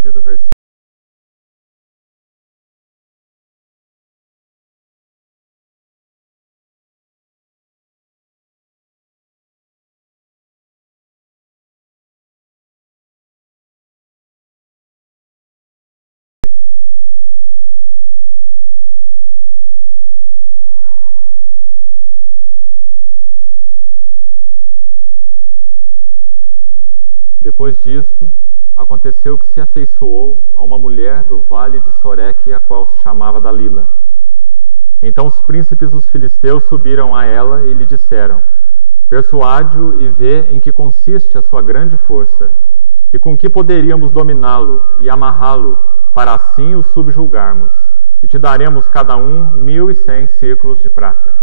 partir do versículo. Depois disto, aconteceu que se afeiçoou a uma mulher do vale de Soreque, a qual se chamava Dalila. Então os príncipes dos filisteus subiram a ela e lhe disseram: persuade-o e vê em que consiste a sua grande força, e com que poderíamos dominá-lo e amarrá-lo, para assim o subjulgarmos, e te daremos cada um 1.100 ciclos de prata.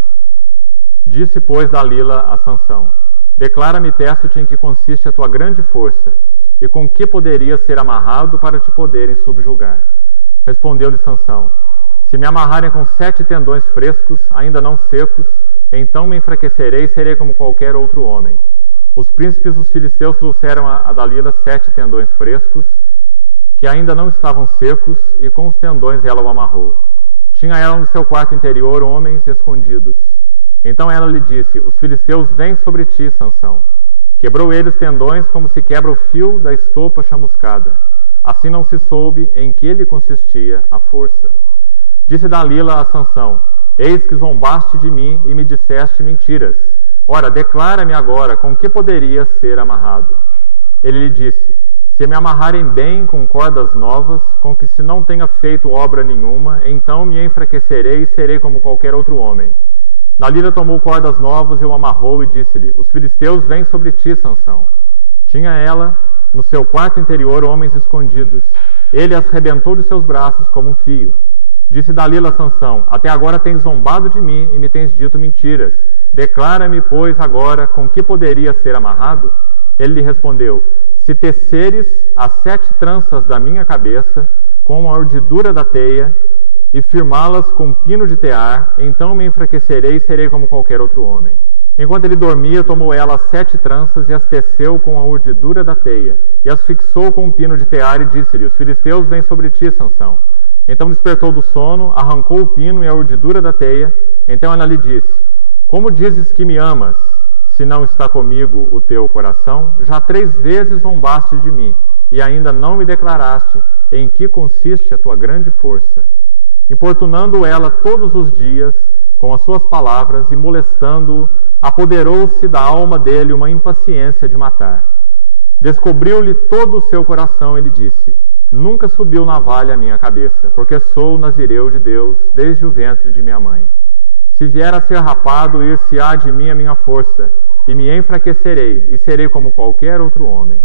Disse, pois, Dalila a Sansão: declara-me, peço-te, em que consiste a tua grande força, e com que poderias ser amarrado para te poderem subjugar. Respondeu-lhe Sansão: se me amarrarem com 7 tendões frescos, ainda não secos, então me enfraquecerei e serei como qualquer outro homem. Os príncipes dos filisteus trouxeram a Dalila 7 tendões frescos, que ainda não estavam secos, e com os tendões ela o amarrou. Tinha ela no seu quarto interior homens escondidos. Então ela lhe disse: os filisteus vêm sobre ti, Sansão. Quebrou ele os tendões como se quebra o fio da estopa chamuscada. Assim não se soube em que lhe consistia a força. Disse Dalila a Sansão: eis que zombaste de mim e me disseste mentiras. Ora, declara-me agora com que poderia ser amarrado. Ele lhe disse: se me amarrarem bem com cordas novas, com que se não tenha feito obra nenhuma, então me enfraquecerei e serei como qualquer outro homem. Dalila tomou cordas novas e o amarrou e disse-lhe: os filisteus vêm sobre ti, Sansão. Tinha ela no seu quarto interior homens escondidos. Ele as rebentou de seus braços como um fio. Disse Dalila a Sansão: até agora tens zombado de mim e me tens dito mentiras. Declara-me, pois, agora com que poderia ser amarrado? Ele lhe respondeu: se teceres as 7 tranças da minha cabeça com a urdidura da teia, e firmá-las com pino de tear, então me enfraquecerei e serei como qualquer outro homem. Enquanto ele dormia, tomou ela as 7 tranças e as teceu com a urdidura da teia, e as fixou com um pino de tear, e disse-lhe: os filisteus vêm sobre ti, Sansão. Então despertou do sono, arrancou o pino e a urdidura da teia. Então ela lhe disse: como dizes que me amas, se não está comigo o teu coração? Já 3 vezes zombaste de mim, e ainda não me declaraste em que consiste a tua grande força. Importunando ela todos os dias com as suas palavras e molestando-o, apoderou-se da alma dele uma impaciência de matar. Descobriu-lhe todo o seu coração e lhe disse: nunca subiu navalha a minha cabeça, porque sou nazireu de Deus desde o ventre de minha mãe. Se vier a ser rapado, ir-se-á de mim a minha força, e me enfraquecerei, e serei como qualquer outro homem.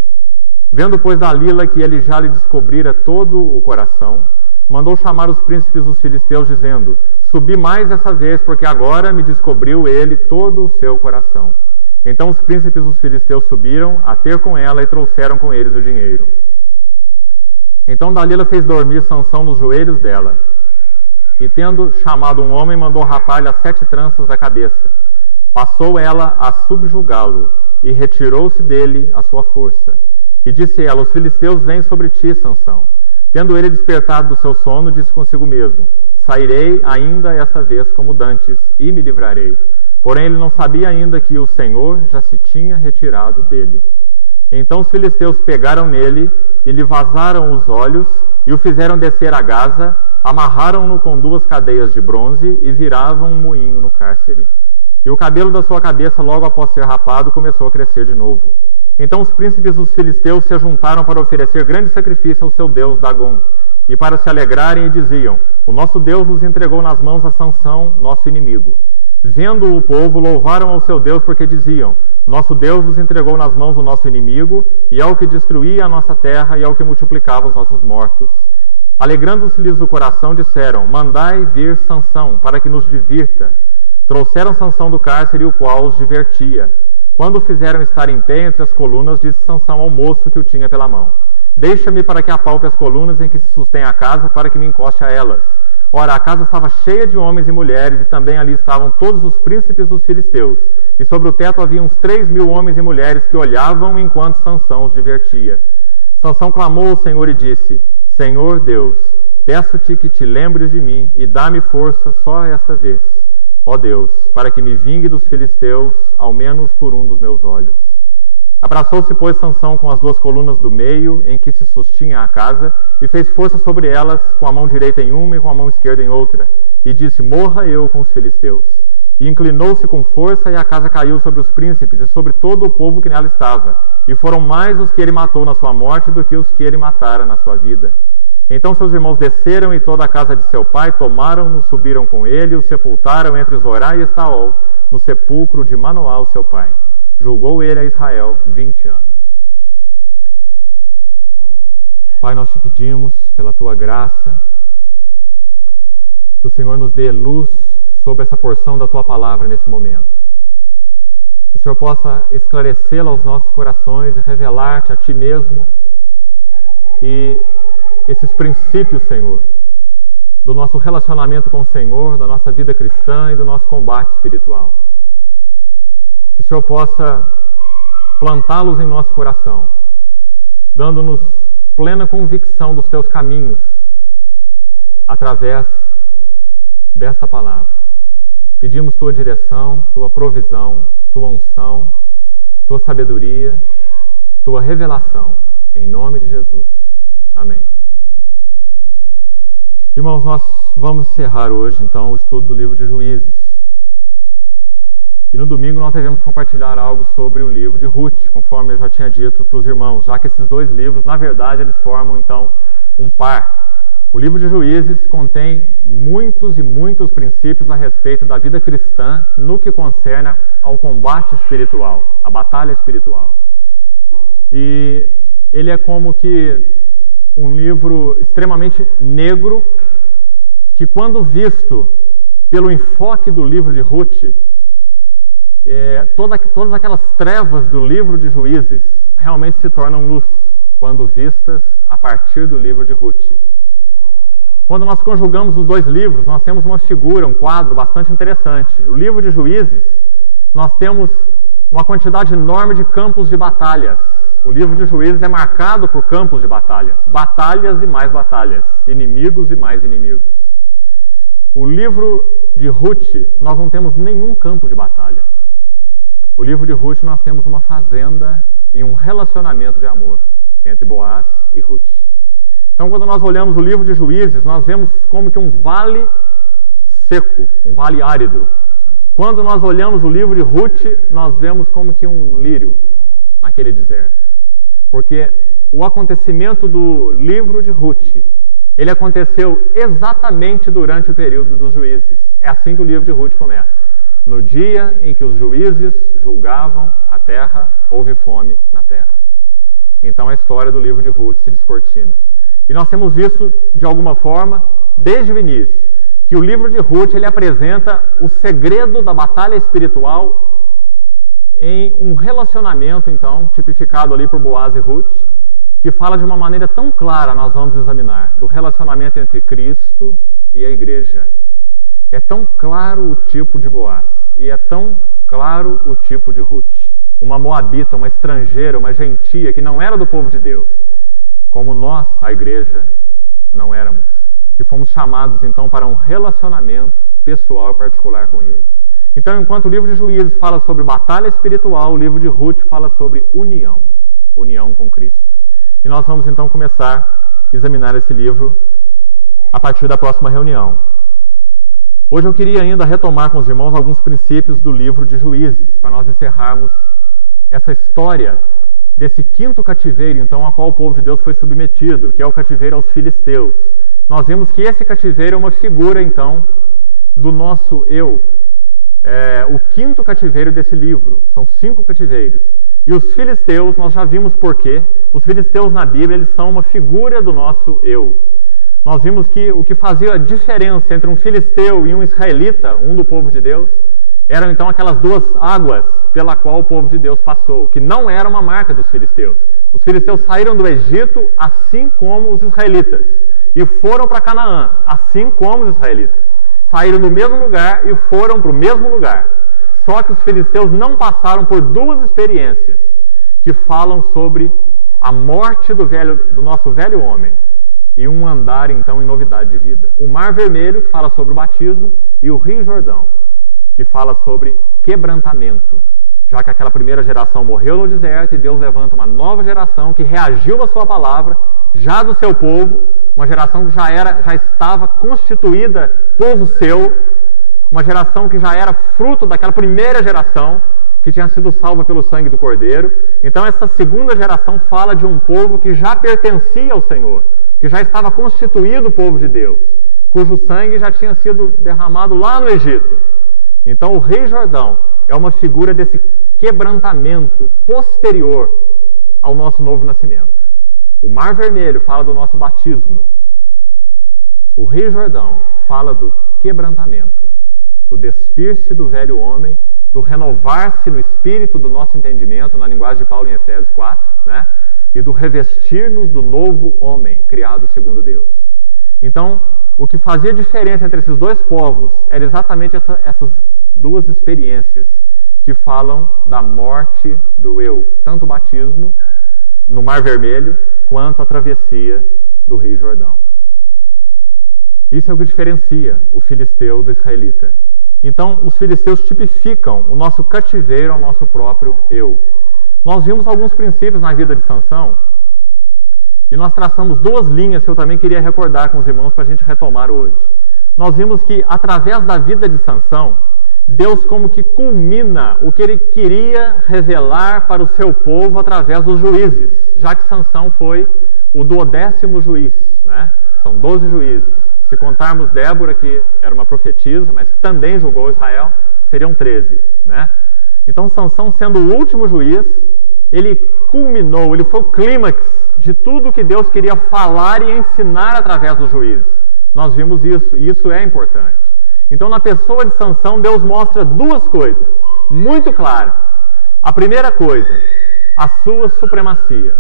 Vendo, pois, Dalila que ele já lhe descobrira todo o coração, mandou chamar os príncipes dos filisteus, dizendo: subi mais essa vez, porque agora me descobriu ele todo o seu coração. Então os príncipes dos filisteus subiram a ter com ela e trouxeram com eles o dinheiro. Então Dalila fez dormir Sansão nos joelhos dela, e tendo chamado um homem, mandou rapar-lhe as 7 tranças da cabeça. Passou ela a subjugá-lo, e retirou-se dele a sua força. E disse ela: os filisteus vêm sobre ti, Sansão. Tendo ele despertado do seu sono, disse consigo mesmo: sairei ainda esta vez como dantes, e me livrarei. Porém ele não sabia ainda que o Senhor já se tinha retirado dele. Então os filisteus pegaram nele, e lhe vazaram os olhos, e o fizeram descer a Gaza, amarraram-no com 2 cadeias de bronze, e viravam um moinho no cárcere. E o cabelo da sua cabeça, logo após ser rapado, começou a crescer de novo. Então os príncipes dos filisteus se ajuntaram para oferecer grande sacrifício ao seu deus Dagom, e para se alegrarem, e diziam: o nosso Deus nos entregou nas mãos a Sansão, nosso inimigo. Vendo o povo, louvaram ao seu Deus, porque diziam: nosso Deus nos entregou nas mãos o nosso inimigo, e ao que destruía a nossa terra, e ao que multiplicava os nossos mortos. Alegrando-se-lhes o coração, disseram: mandai vir Sansão, para que nos divirta. Trouxeram Sansão do cárcere, o qual os divertia. Quando o fizeram estar em pé entre as colunas, disse Sansão ao moço que o tinha pela mão: deixa-me para que apalpe as colunas em que se sustém a casa, para que me encoste a elas. Ora, a casa estava cheia de homens e mulheres, e também ali estavam todos os príncipes dos filisteus. E sobre o teto havia uns 3.000 homens e mulheres que olhavam enquanto Sansão os divertia. Sansão clamou ao Senhor e disse: Senhor Deus, peço-te que te lembres de mim e dá-me força só esta vez, ó Deus, para que me vingue dos filisteus, ao menos por um dos meus olhos. Abraçou-se, pois, Sansão com as 2 colunas do meio em que se sustinha a casa e fez força sobre elas com a mão direita em uma e com a mão esquerda em outra, e disse: morra eu com os filisteus. E inclinou-se com força, e a casa caiu sobre os príncipes e sobre todo o povo que nela estava. E foram mais os que ele matou na sua morte do que os que ele matara na sua vida. Então seus irmãos desceram, e toda a casa de seu pai tomaram-no, subiram com ele, e o sepultaram entre Zorá e Estaol, no sepulcro de Manoá, seu pai. Julgou ele a Israel 20 anos. Pai, nós te pedimos, pela tua graça, que o Senhor nos dê luz sobre essa porção da tua palavra nesse momento. Que o Senhor possa esclarecê-la aos nossos corações e revelar-te a ti mesmo e esses princípios, Senhor, do nosso relacionamento com o Senhor, da nossa vida cristã e do nosso combate espiritual. Que o Senhor possa plantá-los em nosso coração, dando-nos plena convicção dos teus caminhos através desta palavra. Pedimos tua direção, tua provisão, tua unção, tua sabedoria, tua revelação, em nome de Jesus. Amém. Irmãos, nós vamos encerrar hoje, então, o estudo do livro de Juízes. E no domingo nós devemos compartilhar algo sobre o livro de Ruth, conforme eu já tinha dito para os irmãos, já que esses 2 livros, na verdade, eles formam, então, um par. O livro de Juízes contém muitos e muitos princípios a respeito da vida cristã no que concerne ao combate espiritual, à batalha espiritual. E ele é como que um livro extremamente negro, que quando visto pelo enfoque do livro de Ruth, todas aquelas trevas do livro de Juízes realmente se tornam luz, quando vistas a partir do livro de Ruth. Quando nós conjugamos os 2 livros, nós temos uma figura, um quadro bastante interessante. O livro de Juízes, nós temos uma quantidade enorme de campos de batalhas. O livro de Juízes é marcado por campos de batalhas. Batalhas e mais batalhas. Inimigos e mais inimigos. O livro de Ruth, nós não temos nenhum campo de batalha. O livro de Ruth, nós temos uma fazenda e um relacionamento de amor entre Boaz e Ruth. Então, quando nós olhamos o livro de Juízes, nós vemos como que um vale seco, um vale árido. Quando nós olhamos o livro de Ruth, nós vemos como que um lírio naquele deserto. Porque o acontecimento do livro de Ruth, ele aconteceu exatamente durante o período dos juízes. É assim que o livro de Ruth começa. No dia em que os juízes julgavam a terra, houve fome na terra. Então a história do livro de Ruth se descortina. E nós temos visto, de alguma forma, desde o início, que o livro de Ruth ele apresenta o segredo da batalha espiritual em um relacionamento, então, tipificado ali por Boaz e Ruth, que fala de uma maneira tão clara, nós vamos examinar, do relacionamento entre Cristo e a igreja. É tão claro o tipo de Boaz, e é tão claro o tipo de Ruth. Uma moabita, uma estrangeira, uma gentia, que não era do povo de Deus, como nós, a igreja, não éramos. Que fomos chamados, então, para um relacionamento pessoal e particular com Ele. Então, enquanto o livro de Juízes fala sobre batalha espiritual, o livro de Ruth fala sobre união. União com Cristo. E nós vamos, então, começar a examinar esse livro a partir da próxima reunião. Hoje eu queria ainda retomar com os irmãos alguns princípios do livro de Juízes, para nós encerrarmos essa história desse 5º cativeiro, então, a qual o povo de Deus foi submetido, que é o cativeiro aos filisteus. Nós vimos que esse cativeiro é uma figura, então, do nosso eu. É o 5º cativeiro desse livro. São 5 cativeiros. E os filisteus, nós já vimos por quê. Os filisteus na Bíblia, eles são uma figura do nosso eu. Nós vimos que o que fazia a diferença entre um filisteu e um israelita, um do povo de Deus, eram então aquelas 2 águas pela qual o povo de Deus passou, que não era uma marca dos filisteus. Os filisteus saíram do Egito assim como os israelitas, e foram para Canaã, assim como os israelitas. Saíram do mesmo lugar e foram para o mesmo lugar. Só que os filisteus não passaram por 2 experiências que falam sobre a morte do nosso velho homem e um andar, então, em novidade de vida. O Mar Vermelho, que fala sobre o batismo, e o Rio Jordão, que fala sobre quebrantamento, já que aquela primeira geração morreu no deserto e Deus levanta uma nova geração que reagiu à sua palavra, já do seu povo, uma geração que já estava constituída povo seu, uma geração que já era fruto daquela primeira geração que tinha sido salva pelo sangue do Cordeiro. Então essa segunda geração fala de um povo que já pertencia ao Senhor, que já estava constituído povo de Deus, cujo sangue já tinha sido derramado lá no Egito. Então o Rio Jordão é uma figura desse quebrantamento posterior ao nosso novo nascimento. O Mar Vermelho fala do nosso batismo. O Rio Jordão fala do quebrantamento, do despir-se do velho homem, do renovar-se no espírito do nosso entendimento, na linguagem de Paulo em Efésios 4, né? E do revestir-nos do novo homem, criado segundo Deus. Então, o que fazia diferença entre esses dois povos era exatamente essas duas experiências que falam da morte do eu, tanto o batismo no Mar Vermelho, quanto a travessia do Rio Jordão. Isso é o que diferencia o filisteu do israelita. Então, os filisteus tipificam o nosso cativeiro ao nosso próprio eu. Nós vimos alguns princípios na vida de Sansão, e nós traçamos duas linhas que eu também queria recordar com os irmãos para a gente retomar hoje. Nós vimos que, através da vida de Sansão, Deus como que culmina o que ele queria revelar para o seu povo através dos juízes, já que Sansão foi o 12º juiz, né? São 12 juízes. Se contarmos Débora, que era uma profetisa, mas que também julgou Israel, seriam 13, né? Então Sansão, sendo o último juiz, ele culminou, ele foi o clímax de tudo que Deus queria falar e ensinar através dos juízes. Nós vimos isso, e isso é importante. Então, na pessoa de Sansão, Deus mostra duas coisas muito claras. A primeira coisa, a sua supremacia.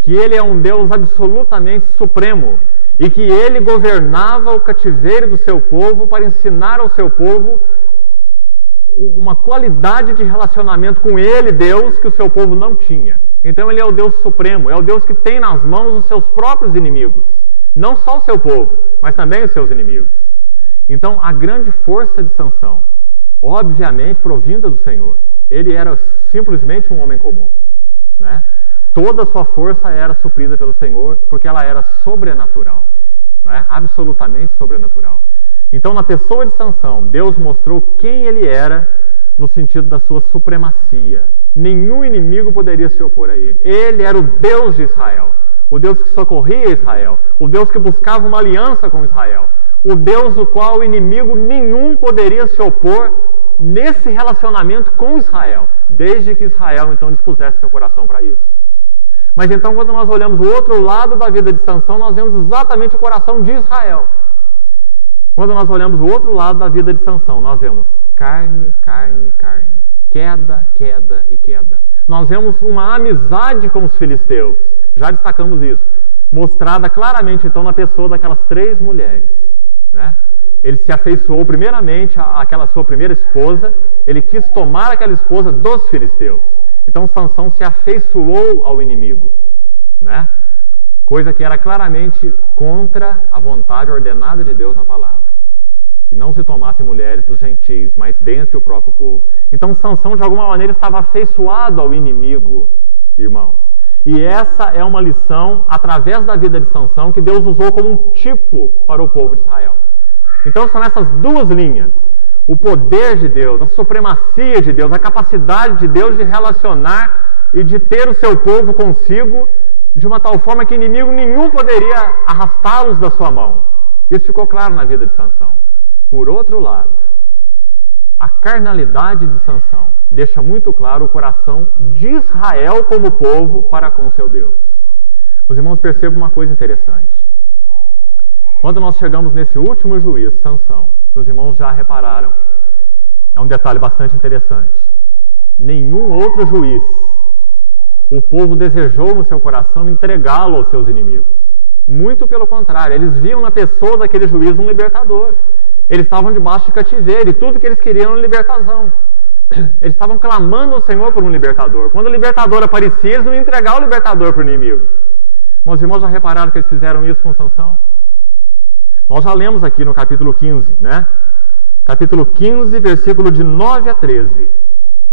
Que ele é um Deus absolutamente supremo e que ele governava o cativeiro do seu povo para ensinar ao seu povo uma qualidade de relacionamento com ele, Deus, que o seu povo não tinha. Então, ele é o Deus supremo, é o Deus que tem nas mãos os seus próprios inimigos. Não só o seu povo, mas também os seus inimigos. Então, a grande força de Sansão, obviamente provinda do Senhor, ele era simplesmente um homem comum, né? Toda a sua força era suprida pelo Senhor, porque ela era sobrenatural, né? Absolutamente sobrenatural. Então, na pessoa de Sansão, Deus mostrou quem ele era no sentido da sua supremacia. Nenhum inimigo poderia se opor a ele. Ele era o Deus de Israel, o Deus que socorria Israel, o Deus que buscava uma aliança com Israel, o Deus do qual o inimigo nenhum poderia se opor nesse relacionamento com Israel, desde que Israel então dispusesse seu coração para isso. Mas então, quando nós olhamos o outro lado da vida de Sansão, nós vemos exatamente o coração de Israel. Quando nós olhamos o outro lado da vida de Sansão, nós vemos carne, carne, carne, queda, queda e queda. Nós vemos uma amizade com os filisteus, já destacamos isso, mostrada claramente então na pessoa daquelas 3 mulheres. Né? Ele se afeiçoou primeiramente àquela sua primeira esposa, ele quis tomar aquela esposa dos filisteus. Então Sansão se afeiçoou ao inimigo, né? Coisa que era claramente contra a vontade ordenada de Deus na palavra, que não se tomassem mulheres dos gentios, mas dentre o próprio povo. Então Sansão de alguma maneira estava afeiçoado ao inimigo, irmãos. E essa é uma lição, através da vida de Sansão, que Deus usou como um tipo para o povo de Israel. Então são essas duas linhas. O poder de Deus, a supremacia de Deus, a capacidade de Deus de relacionar e de ter o seu povo consigo de uma tal forma que inimigo nenhum poderia arrastá-los da sua mão. Isso ficou claro na vida de Sansão. Por outro lado, a carnalidade de Sansão deixa muito claro o coração de Israel como povo para com seu Deus. Os irmãos percebam uma coisa interessante. Quando nós chegamos nesse último juiz, Sansão, se os irmãos já repararam, é um detalhe bastante interessante. Nenhum outro juiz, o povo desejou no seu coração entregá-lo aos seus inimigos. Muito pelo contrário, eles viam na pessoa daquele juiz um libertador. Eles estavam debaixo de cativeiro e tudo que eles queriam era libertação. Eles estavam clamando ao Senhor por um libertador. Quando o libertador aparecia, eles não iam entregar o libertador para o inimigo. Meus irmãos já repararam que eles fizeram isso com Sansão? Nós já lemos aqui no capítulo 15, né? Capítulo 15, versículo de 9 a 13.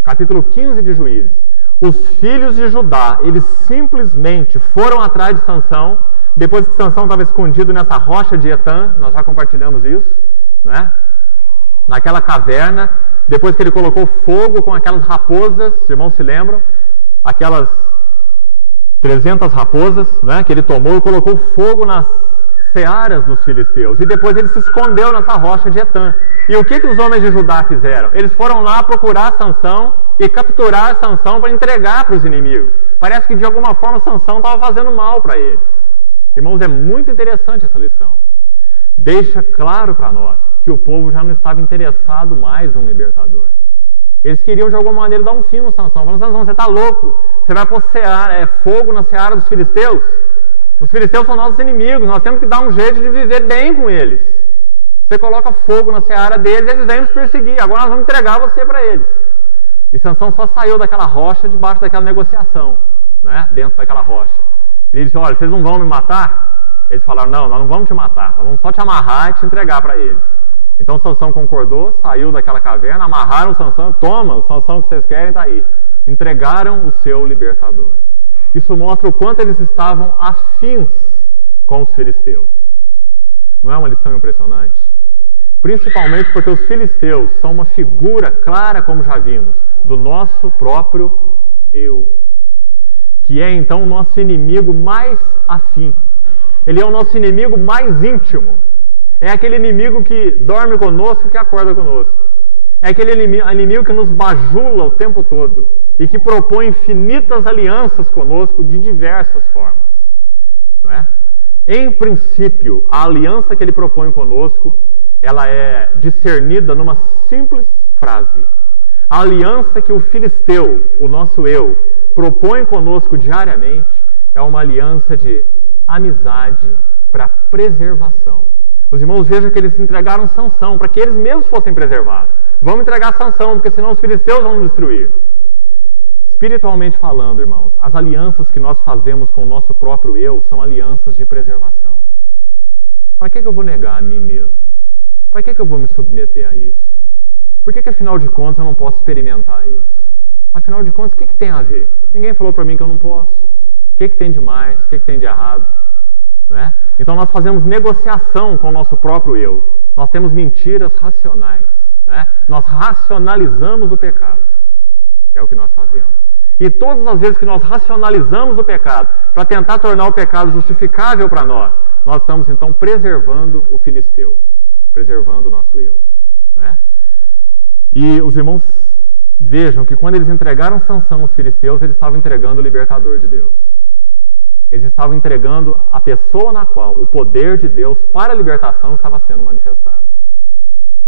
Capítulo 15 de Juízes. Os filhos de Judá, eles simplesmente foram atrás de Sansão, depois que Sansão estava escondido nessa rocha de Etã, nós já compartilhamos isso, né? Naquela caverna, depois que ele colocou fogo com aquelas raposas, os irmãos se lembram? Aquelas 300 raposas, né, que ele tomou e colocou fogo nas searas dos filisteus. E depois ele se escondeu nessa rocha de Etã. E o que os homens de Judá fizeram? Eles foram lá procurar Sansão e capturar Sansão para entregar para os inimigos. Parece que de alguma forma Sansão estava fazendo mal para eles. Irmãos, é muito interessante essa lição. Deixa claro para nós que o povo já não estava interessado mais num libertador. Eles queriam de alguma maneira dar um fim no Sansão. Falando, Sansão, você está louco? Você vai pôr fogo na seara dos filisteus? Os filisteus são nossos inimigos, nós temos que dar um jeito de viver bem com eles. Você coloca fogo na seara deles, eles vêm nos perseguir, agora nós vamos entregar você para eles. E Sansão só saiu daquela rocha debaixo daquela negociação, né? Dentro daquela rocha. Ele disse, olha, vocês não vão me matar? Eles falaram, não, nós não vamos te matar, nós vamos só te amarrar e te entregar para eles. Então Sansão concordou, saiu daquela caverna, amarraram o Sansão, toma, o Sansão que vocês querem está aí. Entregaram o seu libertador. Isso mostra o quanto eles estavam afins com os filisteus. Não é uma lição impressionante? Principalmente porque os filisteus são uma figura clara, como já vimos, do nosso próprio eu, que é então o nosso inimigo mais afim. Ele é o nosso inimigo mais íntimo. É aquele inimigo que dorme conosco e que acorda conosco. É aquele inimigo que nos bajula o tempo todo e que propõe infinitas alianças conosco de diversas formas. Não é? Em princípio, a aliança que ele propõe conosco, ela é discernida numa simples frase. A aliança que o filisteu, o nosso eu, propõe conosco diariamente é uma aliança de amizade para preservação. Os irmãos vejam que eles entregaram Sansão para que eles mesmos fossem preservados. Vamos entregar Sansão, porque senão os filisteus vão nos destruir. Espiritualmente falando, irmãos, as alianças que nós fazemos com o nosso próprio eu são alianças de preservação. Para que eu vou negar a mim mesmo? Para que eu vou me submeter a isso? Por que afinal de contas eu não posso experimentar isso? Afinal de contas, o que tem a ver? Ninguém falou para mim que eu não posso. O que tem de mais? O que tem de errado? Não é? Então nós fazemos negociação com o nosso próprio eu. Nós temos mentiras racionais. Né? Nós racionalizamos o pecado. É o que nós fazemos. E todas as vezes que nós racionalizamos o pecado para tentar tornar o pecado justificável para nós, nós estamos então preservando o filisteu, preservando o nosso eu. Né? E os irmãos vejam que quando eles entregaram Sansão aos filisteus, eles estavam entregando o libertador de Deus. Eles estavam entregando a pessoa na qual o poder de Deus para a libertação estava sendo manifestado.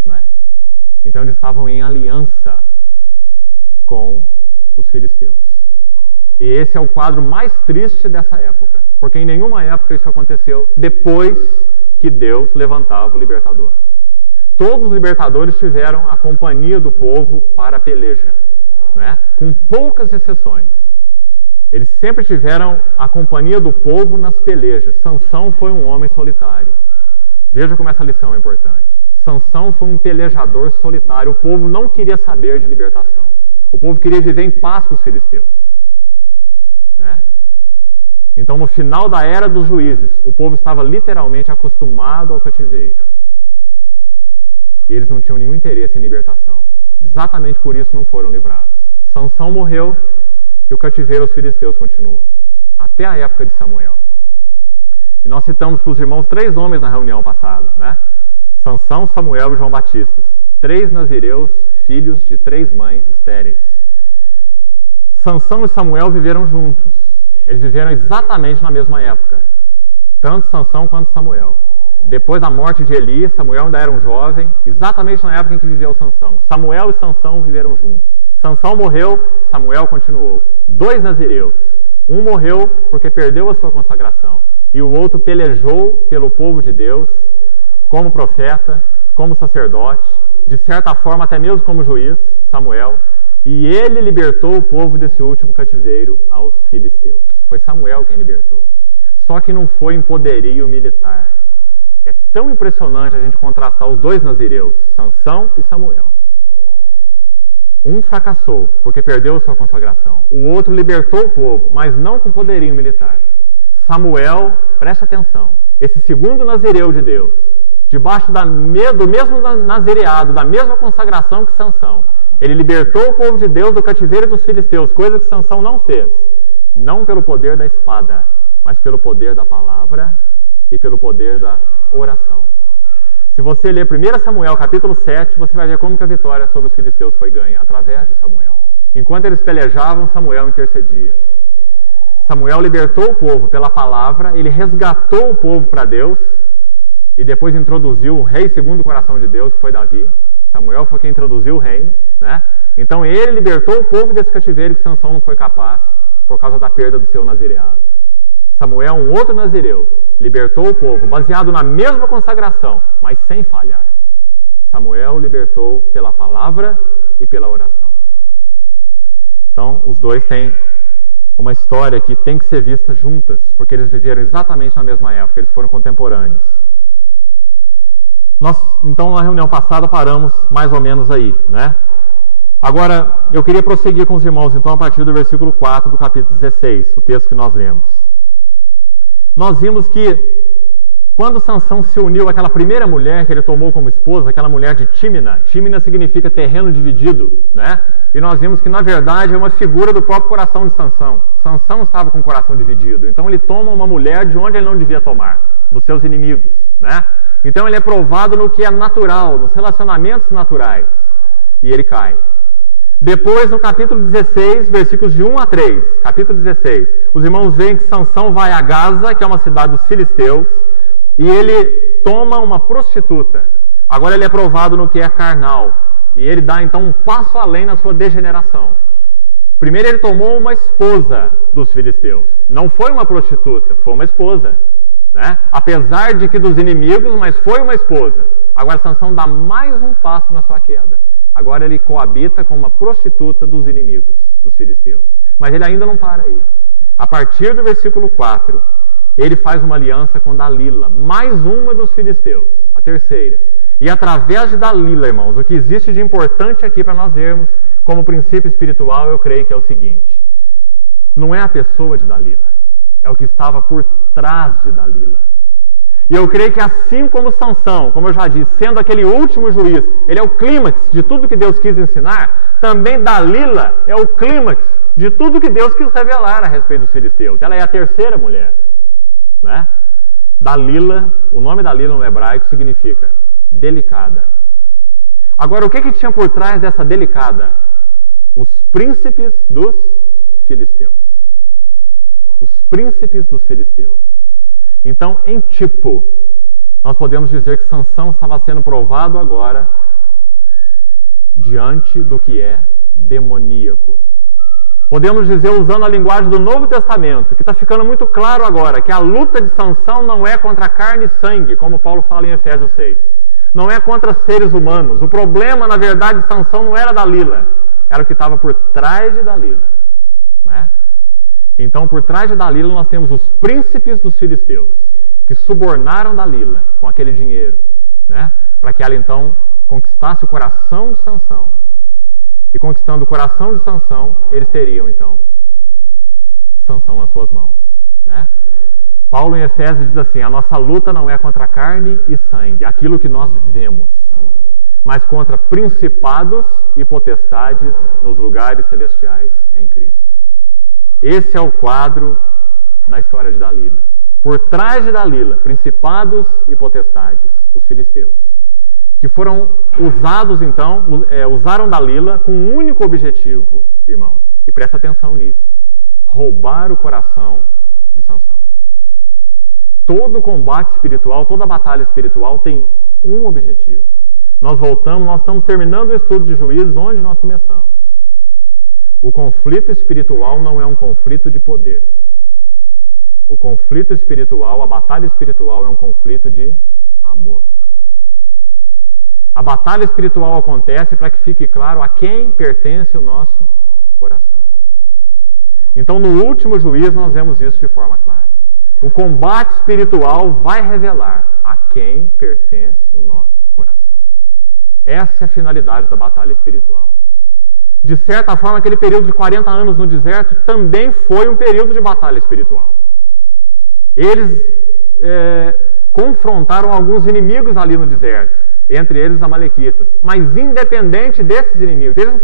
Não é? Então eles estavam em aliança com os filisteus. E esse é o quadro mais triste dessa época, porque em nenhuma época isso aconteceu depois que Deus levantava o libertador. Todos os libertadores tiveram a companhia do povo para a peleja, não é? Com poucas exceções. Eles sempre tiveram a companhia do povo nas pelejas. Sansão foi um homem solitário. Veja como essa lição é importante. Sansão foi um pelejador solitário. O povo não queria saber de libertação. O povo queria viver em paz com os filisteus. Né? Então, no final da era dos juízes, o povo estava literalmente acostumado ao cativeiro. E eles não tinham nenhum interesse em libertação. Exatamente por isso não foram livrados. Sansão morreu e o cativeiro aos filisteus continuou. Até a época de Samuel. E nós citamos para os irmãos 3 homens na reunião passada. Né? Sansão, Samuel e João Batista. 3 nazireus, filhos de 3 mães estéreis. Sansão e Samuel viveram juntos. Eles viveram exatamente na mesma época. Tanto Sansão quanto Samuel. Depois da morte de Eli, Samuel ainda era um jovem, exatamente na época em que viveu Sansão. Samuel e Sansão viveram juntos. Sansão morreu, Samuel continuou. 2 nazireus. Um morreu porque perdeu a sua consagração. E o outro pelejou pelo povo de Deus, como profeta, como sacerdote, de certa forma até mesmo como juiz, Samuel. E ele libertou o povo desse último cativeiro aos filisteus. Foi Samuel quem libertou. Só que não foi em poderio militar. É tão impressionante a gente contrastar os dois nazireus, Sansão e Samuel. Um fracassou, porque perdeu sua consagração. O outro libertou o povo, mas não com poderio militar. Samuel, preste atenção, esse segundo nazireu de Deus, debaixo do mesmo nazireado, da mesma consagração que Sansão, ele libertou o povo de Deus do cativeiro dos filisteus, coisa que Sansão não fez. Não pelo poder da espada, mas pelo poder da palavra e pelo poder da oração. Se você ler 1 Samuel capítulo 7, você vai ver como que a vitória sobre os filisteus foi ganha através de Samuel. Enquanto eles pelejavam, Samuel intercedia. Samuel libertou o povo pela palavra, ele resgatou o povo para Deus e depois introduziu o rei segundo o coração de Deus, que foi Davi. Samuel foi quem introduziu o reino, né? Então ele libertou o povo desse cativeiro que Sansão não foi capaz por causa da perda do seu nazireado. Samuel, um outro nazireu, libertou o povo baseado na mesma consagração, mas sem falhar. Samuel libertou pela palavra e pela oração. Então, os dois têm uma história que tem que ser vista juntas, porque eles viveram exatamente na mesma época, eles foram contemporâneos. Nós, então, na reunião passada, paramos mais ou menos aí, né? Agora, eu queria prosseguir com os irmãos, então, a partir do versículo 4 do capítulo 16, o texto que nós lemos. Nós vimos que, quando Sansão se uniu àquela primeira mulher que ele tomou como esposa, aquela mulher de Tímina, Tímina significa terreno dividido, né? E nós vimos que, na verdade, é uma figura do próprio coração de Sansão. Sansão estava com o coração dividido, então ele toma uma mulher de onde ele não devia tomar, dos seus inimigos, né? Então ele é provado no que é natural, nos relacionamentos naturais, e ele cai. Depois, no capítulo 16, versículos de 1 a 3, capítulo 16, os irmãos veem que Sansão vai a Gaza, que é uma cidade dos filisteus, e ele toma uma prostituta. Agora ele é provado no que é carnal, e ele dá então um passo além na sua degeneração. Primeiro ele tomou uma esposa dos filisteus, não foi uma prostituta, foi uma esposa, né? Apesar de que dos inimigos, mas foi uma esposa. Agora Sansão dá mais um passo na sua queda. Agora ele coabita com uma prostituta dos inimigos, dos filisteus. Mas ele ainda não para aí. A partir do versículo 4, ele faz uma aliança com Dalila, mais uma dos filisteus, a terceira. E através de Dalila, irmãos, o que existe de importante aqui para nós vermos como princípio espiritual, eu creio que é o seguinte: não é a pessoa de Dalila, é o que estava por trás de Dalila. E eu creio que assim como Sansão, como eu já disse, sendo aquele último juiz, ele é o clímax de tudo que Deus quis ensinar, também Dalila é o clímax de tudo que Deus quis revelar a respeito dos filisteus. Ela é a terceira mulher, né? Dalila, o nome Dalila no hebraico significa delicada. Agora, o que tinha por trás dessa delicada? Os príncipes dos filisteus. Os príncipes dos filisteus. Então, em tipo, nós podemos dizer que Sansão estava sendo provado agora diante do que é demoníaco. Podemos dizer, usando a linguagem do Novo Testamento, que está ficando muito claro agora, que a luta de Sansão não é contra carne e sangue, como Paulo fala em Efésios 6. Não é contra seres humanos. O problema, na verdade, de Sansão não era Dalila, era o que estava por trás de Dalila, né? Então, por trás de Dalila, nós temos os príncipes dos filisteus, que subornaram Dalila com aquele dinheiro, né? Para que ela, então, conquistasse o coração de Sansão. E conquistando o coração de Sansão, eles teriam, então, Sansão nas suas mãos, né? Paulo, em Efésios, diz assim: a nossa luta não é contra carne e sangue, aquilo que nós vemos, mas contra principados e potestades nos lugares celestiais em Cristo. Esse é o quadro da história de Dalila. Por trás de Dalila, principados e potestades, os filisteus, que foram usados então, usaram Dalila com um único objetivo, irmãos, e presta atenção nisso: roubar o coração de Sansão. Todo combate espiritual, toda batalha espiritual tem um objetivo. Nós estamos terminando o estudo de Juízes onde nós começamos. O conflito espiritual não é um conflito de poder. O conflito espiritual, a batalha espiritual é um conflito de amor. A batalha espiritual acontece para que fique claro a quem pertence o nosso coração. Então, no último juízo, nós vemos isso de forma clara. O combate espiritual vai revelar a quem pertence o nosso coração. Essa é a finalidade da batalha espiritual. De certa forma, aquele período de 40 anos no deserto também foi um período de batalha espiritual. Eles confrontaram alguns inimigos ali no deserto, entre eles os amalequitas. Mas independente desses inimigos, eles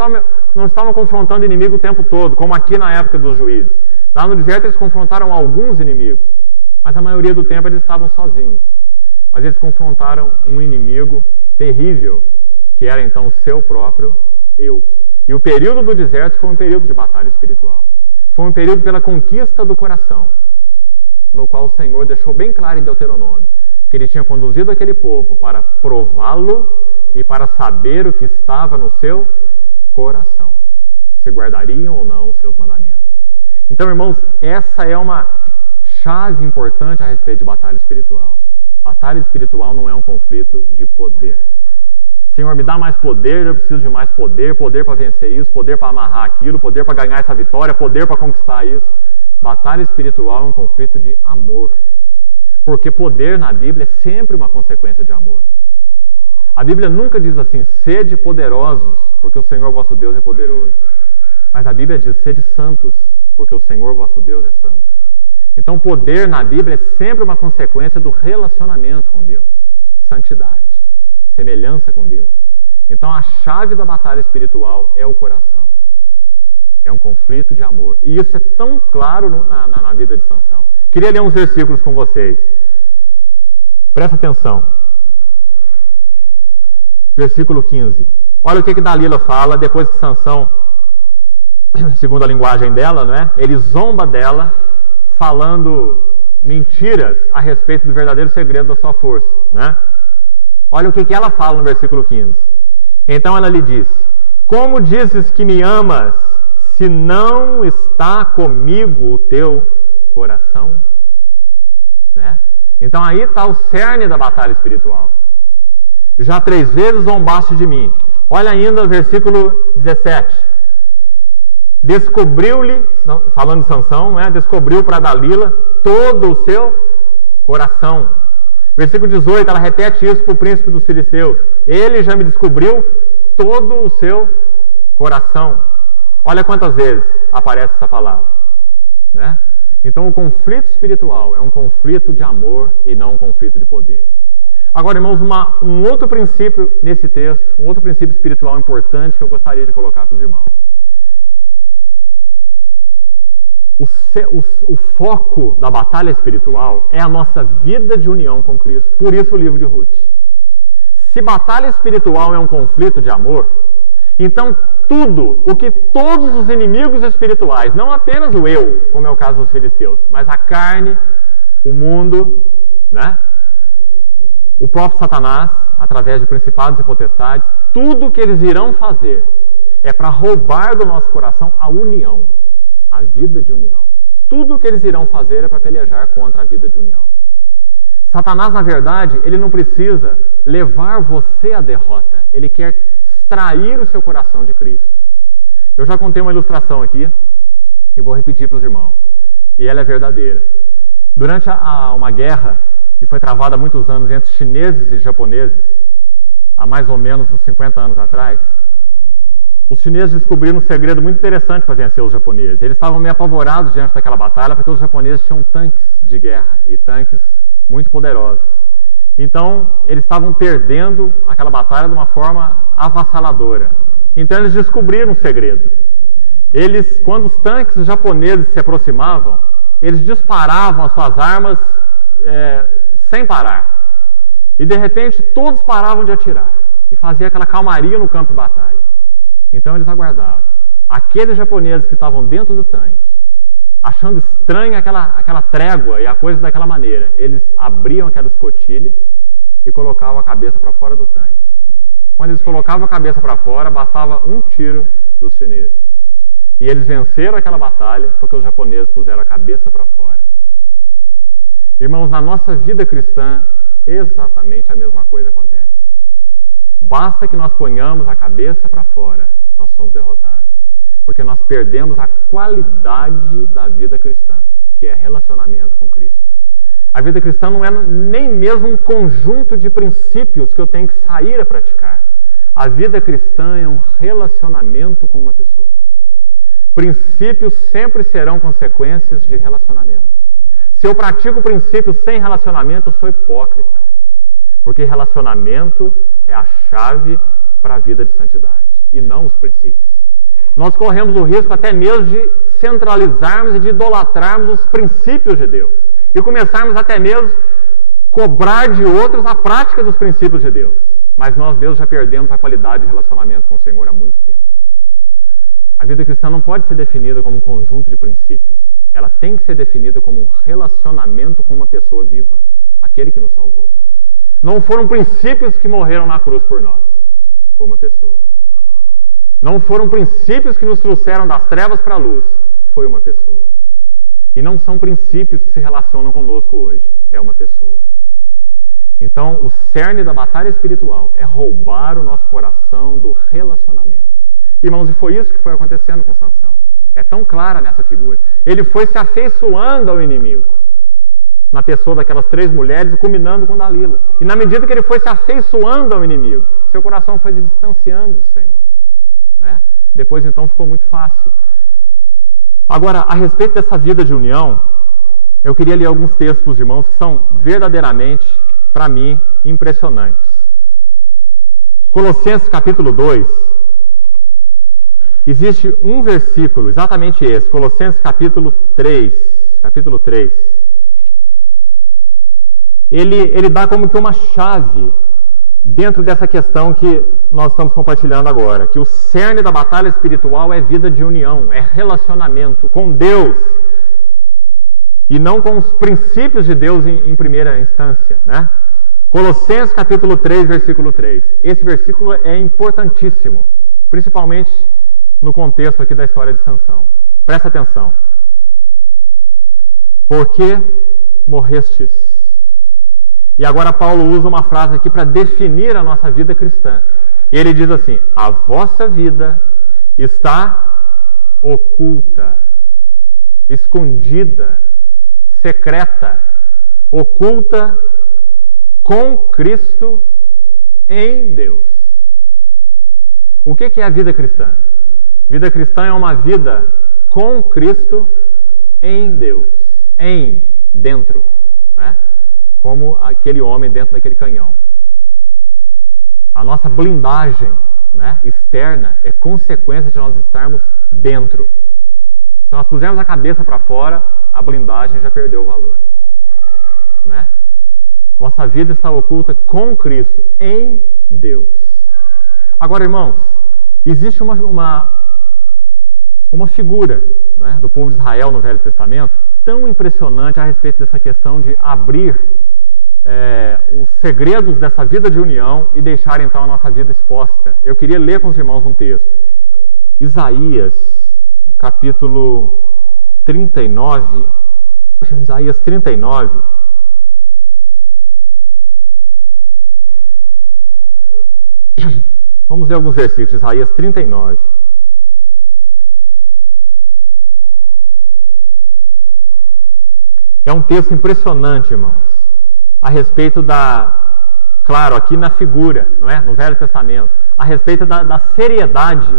não estavam confrontando inimigo o tempo todo, como aqui na época dos juízes. Lá no deserto eles confrontaram alguns inimigos, mas a maioria do tempo eles estavam sozinhos. Mas eles confrontaram um inimigo terrível, que era então o seu próprio eu. E o período do deserto foi um período de batalha espiritual. Foi um período pela conquista do coração, no qual o Senhor deixou bem claro em Deuteronômio que Ele tinha conduzido aquele povo para prová-lo e para saber o que estava no seu coração, se guardariam ou não os seus mandamentos. Então, irmãos, essa é uma chave importante a respeito de batalha espiritual. Batalha espiritual não é um conflito de poder. Senhor, me dá mais poder, eu preciso de mais poder, poder para vencer isso, poder para amarrar aquilo, poder para ganhar essa vitória, poder para conquistar isso. Batalha espiritual é um conflito de amor. Porque poder na Bíblia é sempre uma consequência de amor. A Bíblia nunca diz assim, sede poderosos, porque o Senhor vosso Deus é poderoso. Mas a Bíblia diz, sede santos, porque o Senhor vosso Deus é santo. Então, poder na Bíblia é sempre uma consequência do relacionamento com Deus. Santidade, semelhança com Deus. Então, a chave da batalha espiritual é o coração. É um conflito de amor. E isso é tão claro na vida de Sansão. Queria ler uns versículos com vocês. Presta atenção. Versículo 15. Olha o que Dalila fala depois que Sansão, segundo a linguagem dela, não é? Ele zomba dela, falando mentiras a respeito do verdadeiro segredo da sua força, né? Olha o que ela fala no versículo 15. Então ela lhe disse: como dizes que me amas, se não está comigo o teu coração? Né? Então aí está o cerne da batalha espiritual. Já 3 vezes zombaste de mim. Olha ainda o versículo 17. Descobriu-lhe, falando de Sansão, né? Descobriu para Dalila todo o seu coração. Versículo 18, ela repete isso para o príncipe dos filisteus. Ele já me descobriu todo o seu coração. Olha quantas vezes aparece essa palavra, né? Então o conflito espiritual é um conflito de amor e não um conflito de poder. Agora, irmãos, um outro princípio nesse texto, um outro princípio espiritual importante que eu gostaria de colocar para os irmãos. O foco da batalha espiritual é a nossa vida de união com Cristo. Por isso o livro de Ruth. Se batalha espiritual é um conflito de amor, então tudo o que todos os inimigos espirituais, não apenas o eu, como é o caso dos filisteus, mas a carne, o mundo, né? O próprio Satanás, através de principados e potestades, tudo que eles irão fazer é para roubar do nosso coração a união, a vida de união. Tudo que eles irão fazer é para pelejar contra a vida de união. Satanás, na verdade, ele não precisa levar você à derrota. Ele quer extrair o seu coração de Cristo. Eu já contei uma ilustração aqui e vou repetir para os irmãos. E ela é verdadeira. Durante uma guerra que foi travada há muitos anos entre chineses e japoneses, há mais ou menos uns 50 anos atrás, os chineses descobriram um segredo muito interessante para vencer os japoneses. Eles estavam meio apavorados diante daquela batalha porque os japoneses tinham tanques de guerra e tanques muito poderosos. Então, eles estavam perdendo aquela batalha de uma forma avassaladora. Então, eles descobriram um segredo. Quando os tanques japoneses se aproximavam, eles disparavam as suas armas sem parar. E, de repente, todos paravam de atirar. E fazia aquela calmaria no campo de batalha. Então, eles aguardavam. Aqueles japoneses que estavam dentro do tanque, achando estranha aquela trégua e a coisa daquela maneira, eles abriam aquela escotilha e colocavam a cabeça para fora do tanque. Quando eles colocavam a cabeça para fora, bastava um tiro dos chineses. E eles venceram aquela batalha porque os japoneses puseram a cabeça para fora. Irmãos, na nossa vida cristã, exatamente a mesma coisa acontece. Basta que nós ponhamos a cabeça para fora, nós somos derrotados. Porque nós perdemos a qualidade da vida cristã, que é relacionamento com Cristo. A vida cristã não é nem mesmo um conjunto de princípios que eu tenho que sair a praticar. A vida cristã é um relacionamento com uma pessoa. Princípios sempre serão consequências de relacionamento. Se eu pratico princípios sem relacionamento, eu sou hipócrita. Porque relacionamento é a chave para a vida de santidade, e não os princípios. Nós corremos o risco até mesmo de centralizarmos e de idolatrarmos os princípios de Deus. E começarmos até mesmo cobrar de outros a prática dos princípios de Deus. Mas nós mesmos já perdemos a qualidade de relacionamento com o Senhor há muito tempo. A vida cristã não pode ser definida como um conjunto de princípios. Ela tem que ser definida como um relacionamento com uma pessoa viva, aquele que nos salvou. Não foram princípios que morreram na cruz por nós, foi uma pessoa. Não foram princípios que nos trouxeram das trevas para a luz, foi uma pessoa. E não são princípios que se relacionam conosco hoje, é uma pessoa. Então, o cerne da batalha espiritual é roubar o nosso coração do relacionamento. Irmãos, e foi isso que foi acontecendo com Sansão. É tão clara nessa figura. Ele foi se afeiçoando ao inimigo, na pessoa daquelas 3 mulheres, e culminando com Dalila. E na medida que ele foi se afeiçoando ao inimigo, seu coração foi se distanciando do Senhor, né? Depois então ficou muito fácil. Agora, a respeito dessa vida de união, eu queria ler alguns textos, irmãos, que são verdadeiramente, para mim, impressionantes. Colossenses capítulo 2, existe um versículo, exatamente esse, Colossenses capítulo 3, ele dá como que uma chave dentro dessa questão que nós estamos compartilhando agora, que o cerne da batalha espiritual é vida de união, é relacionamento com Deus, e não com os princípios de Deus em primeira instância, né? Colossenses capítulo 3, versículo 3. Esse versículo é importantíssimo, principalmente no contexto aqui da história de Sansão. Presta atenção. Porque morrestes. E agora Paulo usa uma frase aqui para definir a nossa vida cristã. Ele diz assim: a vossa vida está oculta, escondida, secreta, oculta com Cristo em Deus. O que é a vida cristã? Vida cristã é uma vida com Cristo em Deus, dentro, né? Como aquele homem dentro daquele canhão. A nossa blindagem, né, externa é consequência de nós estarmos dentro. Se nós pusermos a cabeça para fora, a blindagem já perdeu o valor, né? Nossa vida está oculta com Cristo em Deus. Agora, irmãos, existe uma figura, né, do povo de Israel no Velho Testamento tão impressionante a respeito dessa questão de abrir os segredos dessa vida de união e deixar então a nossa vida exposta. Eu queria ler com os irmãos um texto. Isaías, capítulo 39. Isaías 39. Vamos ler alguns versículos. Isaías 39. É um texto impressionante, irmãos, a respeito claro, aqui na figura, não é? No Velho Testamento, a respeito da seriedade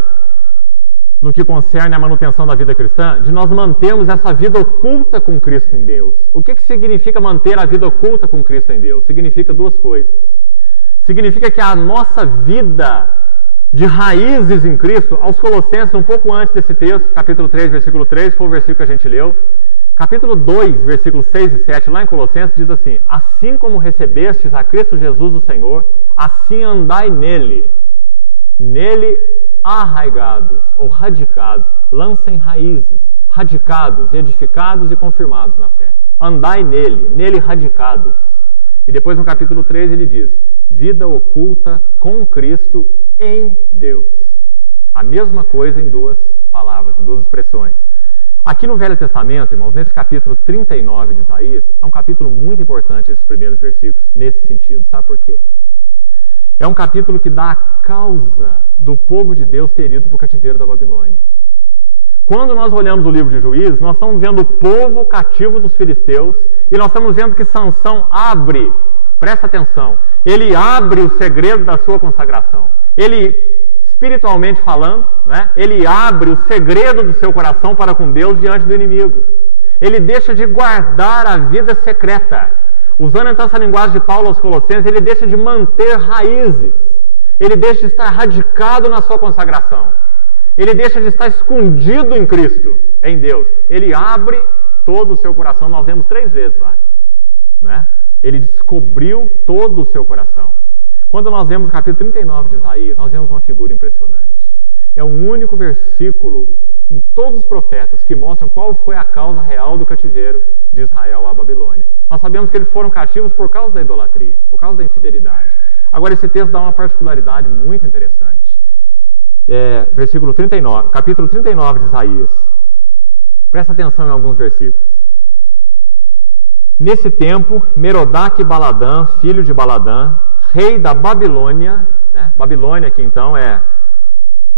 no que concerne a manutenção da vida cristã, de nós mantermos essa vida oculta com Cristo em Deus. O que significa manter a vida oculta com Cristo em Deus? Significa duas coisas. Significa que a nossa vida de raízes em Cristo, aos Colossenses, um pouco antes desse texto, capítulo 3, versículo 3, foi o versículo que a gente leu. Capítulo 2, versículos 6 e 7, lá em Colossenses, diz assim: assim como recebestes a Cristo Jesus o Senhor, assim andai nele, arraigados ou radicados, lancem raízes, radicados, edificados e confirmados na fé. Andai nele radicados. E depois no capítulo 3 ele diz: vida oculta com Cristo em Deus. A mesma coisa em duas palavras, em duas expressões. Aqui no Velho Testamento, irmãos, nesse capítulo 39 de Isaías, é um capítulo muito importante esses primeiros versículos, nesse sentido. Sabe por quê? É um capítulo que dá a causa do povo de Deus ter ido para o cativeiro da Babilônia. Quando nós olhamos o livro de Juízes, nós estamos vendo o povo cativo dos filisteus e nós estamos vendo que Sansão abre, presta atenção, ele abre o segredo da sua consagração. Ele, espiritualmente falando, né, ele abre o segredo do seu coração para com Deus diante do inimigo. Ele deixa de guardar a vida secreta. Usando então essa linguagem de Paulo aos Colossenses, ele deixa de manter raízes. Ele deixa de estar radicado na sua consagração. Ele deixa de estar escondido em Cristo, em Deus. Ele abre todo o seu coração. Nós vemos 3 vezes lá, né? Ele descobriu todo o seu coração. Quando nós vemos o capítulo 39 de Isaías, nós vemos uma figura impressionante. É o único versículo em todos os profetas que mostram qual foi a causa real do cativeiro de Israel à Babilônia. Nós sabemos que eles foram cativos por causa da idolatria, por causa da infidelidade. Agora esse texto dá uma particularidade muito interessante. Versículo 39, capítulo 39 de Isaías. Presta atenção em alguns versículos. Nesse tempo, Merodach-Baladã, filho de Baladã, rei da Babilônia, né? Babilônia que então é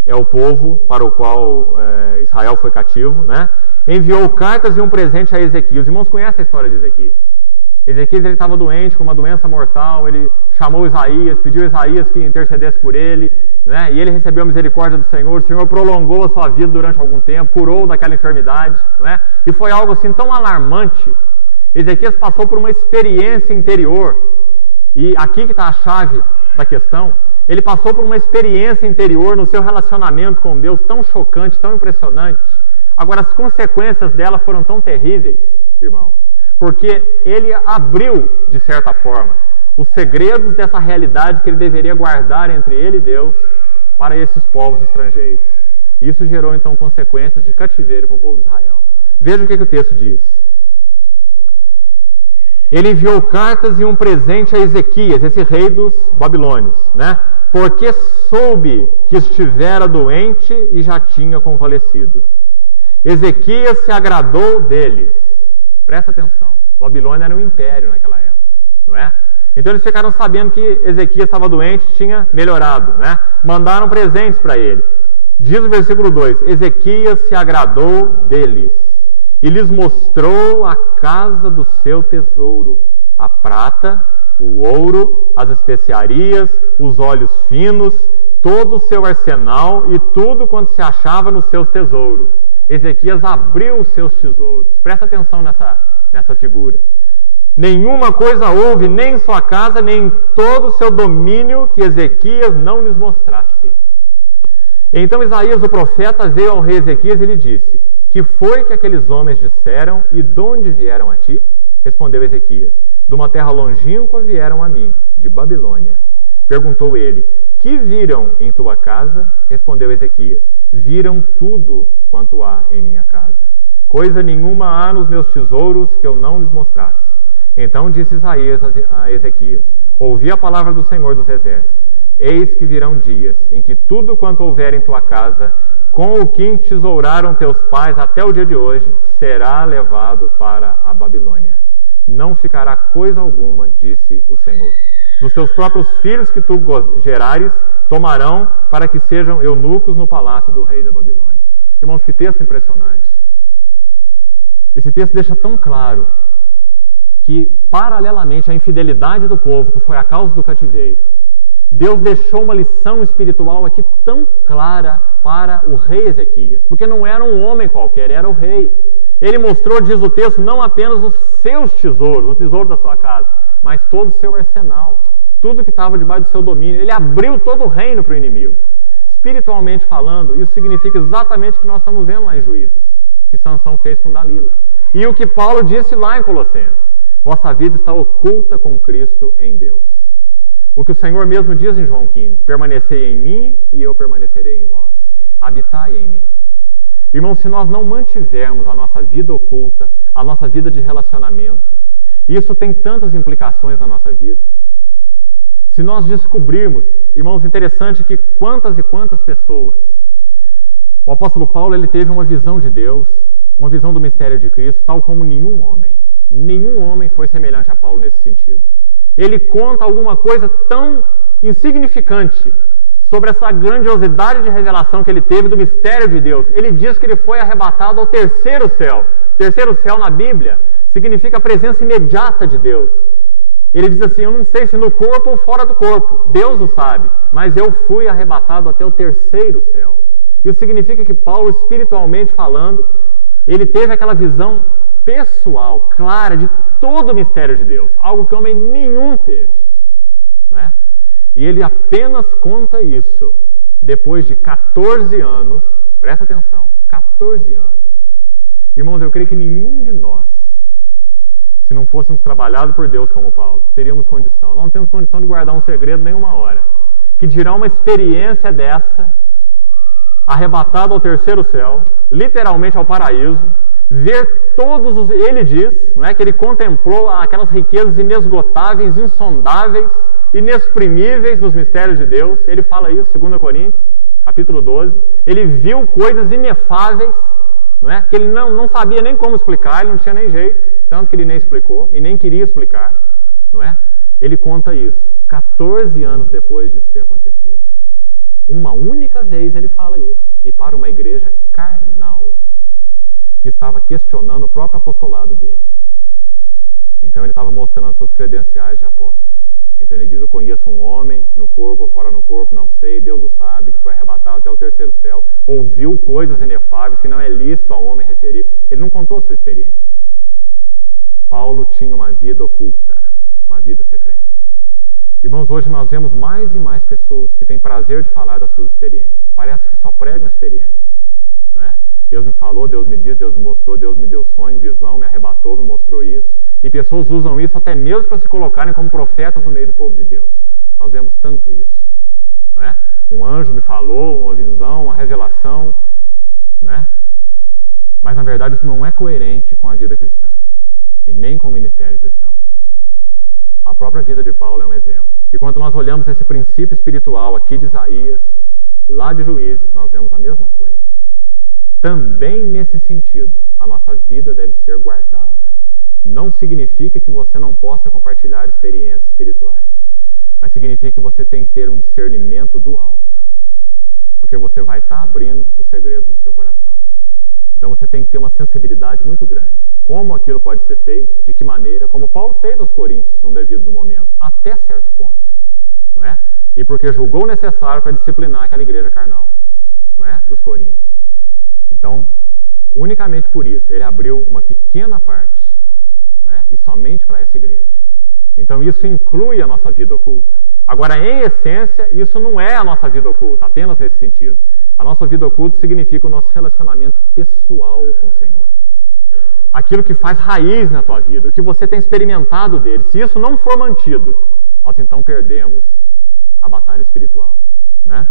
o povo para o qual Israel foi cativo, né? Enviou cartas e um presente a Ezequias. Os irmãos conhecem a história de Ezequias. Ezequias estava doente com uma doença mortal, ele chamou Isaías, pediu a Isaías que intercedesse por ele, né? E ele recebeu a misericórdia do Senhor. O Senhor prolongou a sua vida durante algum tempo, curou daquela enfermidade, né? E foi algo assim tão alarmante. Ezequias passou por uma experiência interior, e aqui que está a chave da questão. Ele passou por uma experiência interior no seu relacionamento com Deus tão chocante, tão impressionante. Agora, as consequências dela foram tão terríveis, irmãos, porque ele abriu, de certa forma, os segredos dessa realidade que ele deveria guardar entre ele e Deus para esses povos estrangeiros. Isso gerou, então, consequências de cativeiro para o povo de Israel. Veja o que o texto diz. Ele enviou cartas e um presente a Ezequias, esse rei dos babilônios, né? Porque soube que estivera doente e já tinha convalescido. Ezequias se agradou deles. Presta atenção. Babilônia era um império naquela época, não é? Então eles ficaram sabendo que Ezequias estava doente, tinha melhorado, né? Mandaram presentes para ele. Diz o versículo 2: Ezequias se agradou deles e lhes mostrou a casa do seu tesouro, a prata, o ouro, as especiarias, os óleos finos, todo o seu arsenal e tudo quanto se achava nos seus tesouros. Ezequias abriu os seus tesouros. Presta atenção nessa figura. Nenhuma coisa houve, nem em sua casa, nem em todo o seu domínio, que Ezequias não lhes mostrasse. Então Isaías, o profeta, veio ao rei Ezequias e lhe disse: que foi que aqueles homens disseram e de onde vieram a ti? Respondeu Ezequias: de uma terra longínqua vieram a mim, de Babilônia. Perguntou ele: que viram em tua casa? Respondeu Ezequias: viram tudo quanto há em minha casa. Coisa nenhuma há nos meus tesouros que eu não lhes mostrasse. Então disse Isaías a Ezequias: ouvi a palavra do Senhor dos Exércitos. Eis que virão dias em que tudo quanto houver em tua casa, com o que entesouraram teus pais até o dia de hoje, será levado para a Babilônia. Não ficará coisa alguma, disse o Senhor. Dos teus próprios filhos que tu gerares, tomarão para que sejam eunucos no palácio do rei da Babilônia. Irmãos, que texto impressionante. Esse texto deixa tão claro que, paralelamente à infidelidade do povo, que foi a causa do cativeiro, Deus deixou uma lição espiritual aqui tão clara para o rei Ezequias, porque não era um homem qualquer, era o rei. Ele mostrou, diz o texto, não apenas os seus tesouros, o tesouro da sua casa, mas todo o seu arsenal, tudo que estava debaixo do seu domínio. Ele abriu todo o reino para o inimigo. Espiritualmente falando, isso significa exatamente o que nós estamos vendo lá em Juízes, que Sansão fez com Dalila. E o que Paulo disse lá em Colossenses: vossa vida está oculta com Cristo em Deus. O que o Senhor mesmo diz em João 15: permanecei em mim e eu permanecerei em vós. Habitai em mim. Irmãos, se nós não mantivermos a nossa vida oculta, a nossa vida de relacionamento, isso tem tantas implicações na nossa vida. Se nós descobrirmos, irmãos, interessante que quantas e quantas pessoas, o apóstolo Paulo, ele teve uma visão de Deus, uma visão do mistério de Cristo, tal como nenhum homem foi semelhante a Paulo nesse sentido. Ele conta alguma coisa tão insignificante sobre essa grandiosidade de revelação que ele teve do mistério de Deus. Ele diz que ele foi arrebatado ao terceiro céu. Terceiro céu na Bíblia significa a presença imediata de Deus. Ele diz assim: eu não sei se no corpo ou fora do corpo, Deus o sabe, mas eu fui arrebatado até o terceiro céu. Isso significa que Paulo, espiritualmente falando, ele teve aquela visão pessoal, clara, de todo o mistério de Deus, algo que homem nenhum teve, não é? E ele apenas conta isso depois de 14 anos, presta atenção, 14 anos. Irmãos, eu creio que nenhum de nós, se não fôssemos trabalhados por Deus como Paulo, teríamos condição. Nós não temos condição de guardar um segredo nem uma hora. Que dirá uma experiência dessa, arrebatado ao terceiro céu, literalmente ao paraíso, ver todos os... Ele diz, não é, que ele contemplou aquelas riquezas inesgotáveis, insondáveis, inexprimíveis dos mistérios de Deus. Ele fala isso, 2 Coríntios, capítulo 12. Ele viu coisas inefáveis, não é? Que ele não sabia nem como explicar, ele não tinha nem jeito, tanto que ele nem explicou e nem queria explicar, não é? Ele conta isso 14 anos depois disso ter acontecido. Uma única vez ele fala isso, e para uma igreja carnal, que estava questionando o próprio apostolado dele. Então ele estava mostrando suas credenciais de apóstolo. Então ele diz: eu conheço um homem no corpo ou fora no corpo, não sei, Deus o sabe, que foi arrebatado até o terceiro céu, ouviu coisas inefáveis que não é lícito ao homem referir. Ele não contou a sua experiência. Paulo tinha uma vida oculta, uma vida secreta. Irmãos, hoje nós vemos mais e mais pessoas que têm prazer de falar das suas experiências. Parece que só pregam experiências, não é? Deus me falou, Deus me disse, Deus me mostrou, Deus me deu sonho, visão, me arrebatou, me mostrou isso. E pessoas usam isso até mesmo para se colocarem como profetas no meio do povo de Deus. Nós vemos tanto isso, não é? Um anjo me falou, uma visão, uma revelação, não é? Mas na verdade isso não é coerente com a vida cristã e nem com o ministério cristão. A própria vida de Paulo é um exemplo. E quando nós olhamos esse princípio espiritual aqui de Isaías, lá de Juízes, nós vemos a mesma coisa. Também nesse sentido, a nossa vida deve ser guardada. Não significa que você não possa compartilhar experiências espirituais, mas significa que você tem que ter um discernimento do alto, porque você vai estar abrindo os segredos do seu coração. Então você tem que ter uma sensibilidade muito grande. Como aquilo pode ser feito, de que maneira, como Paulo fez aos Coríntios num devido momento, até certo ponto, não é? E porque julgou necessário para disciplinar aquela igreja carnal, não é? Dos Coríntios. Então, unicamente por isso, ele abriu uma pequena parte, não é? E somente para essa igreja. Então isso inclui a nossa vida oculta. Agora, em essência, isso não é a nossa vida oculta, apenas nesse sentido. A nossa vida oculta significa o nosso relacionamento pessoal com o Senhor. Aquilo que faz raiz na tua vida, o que você tem experimentado dele. Se isso não for mantido, nós então perdemos a batalha espiritual, né?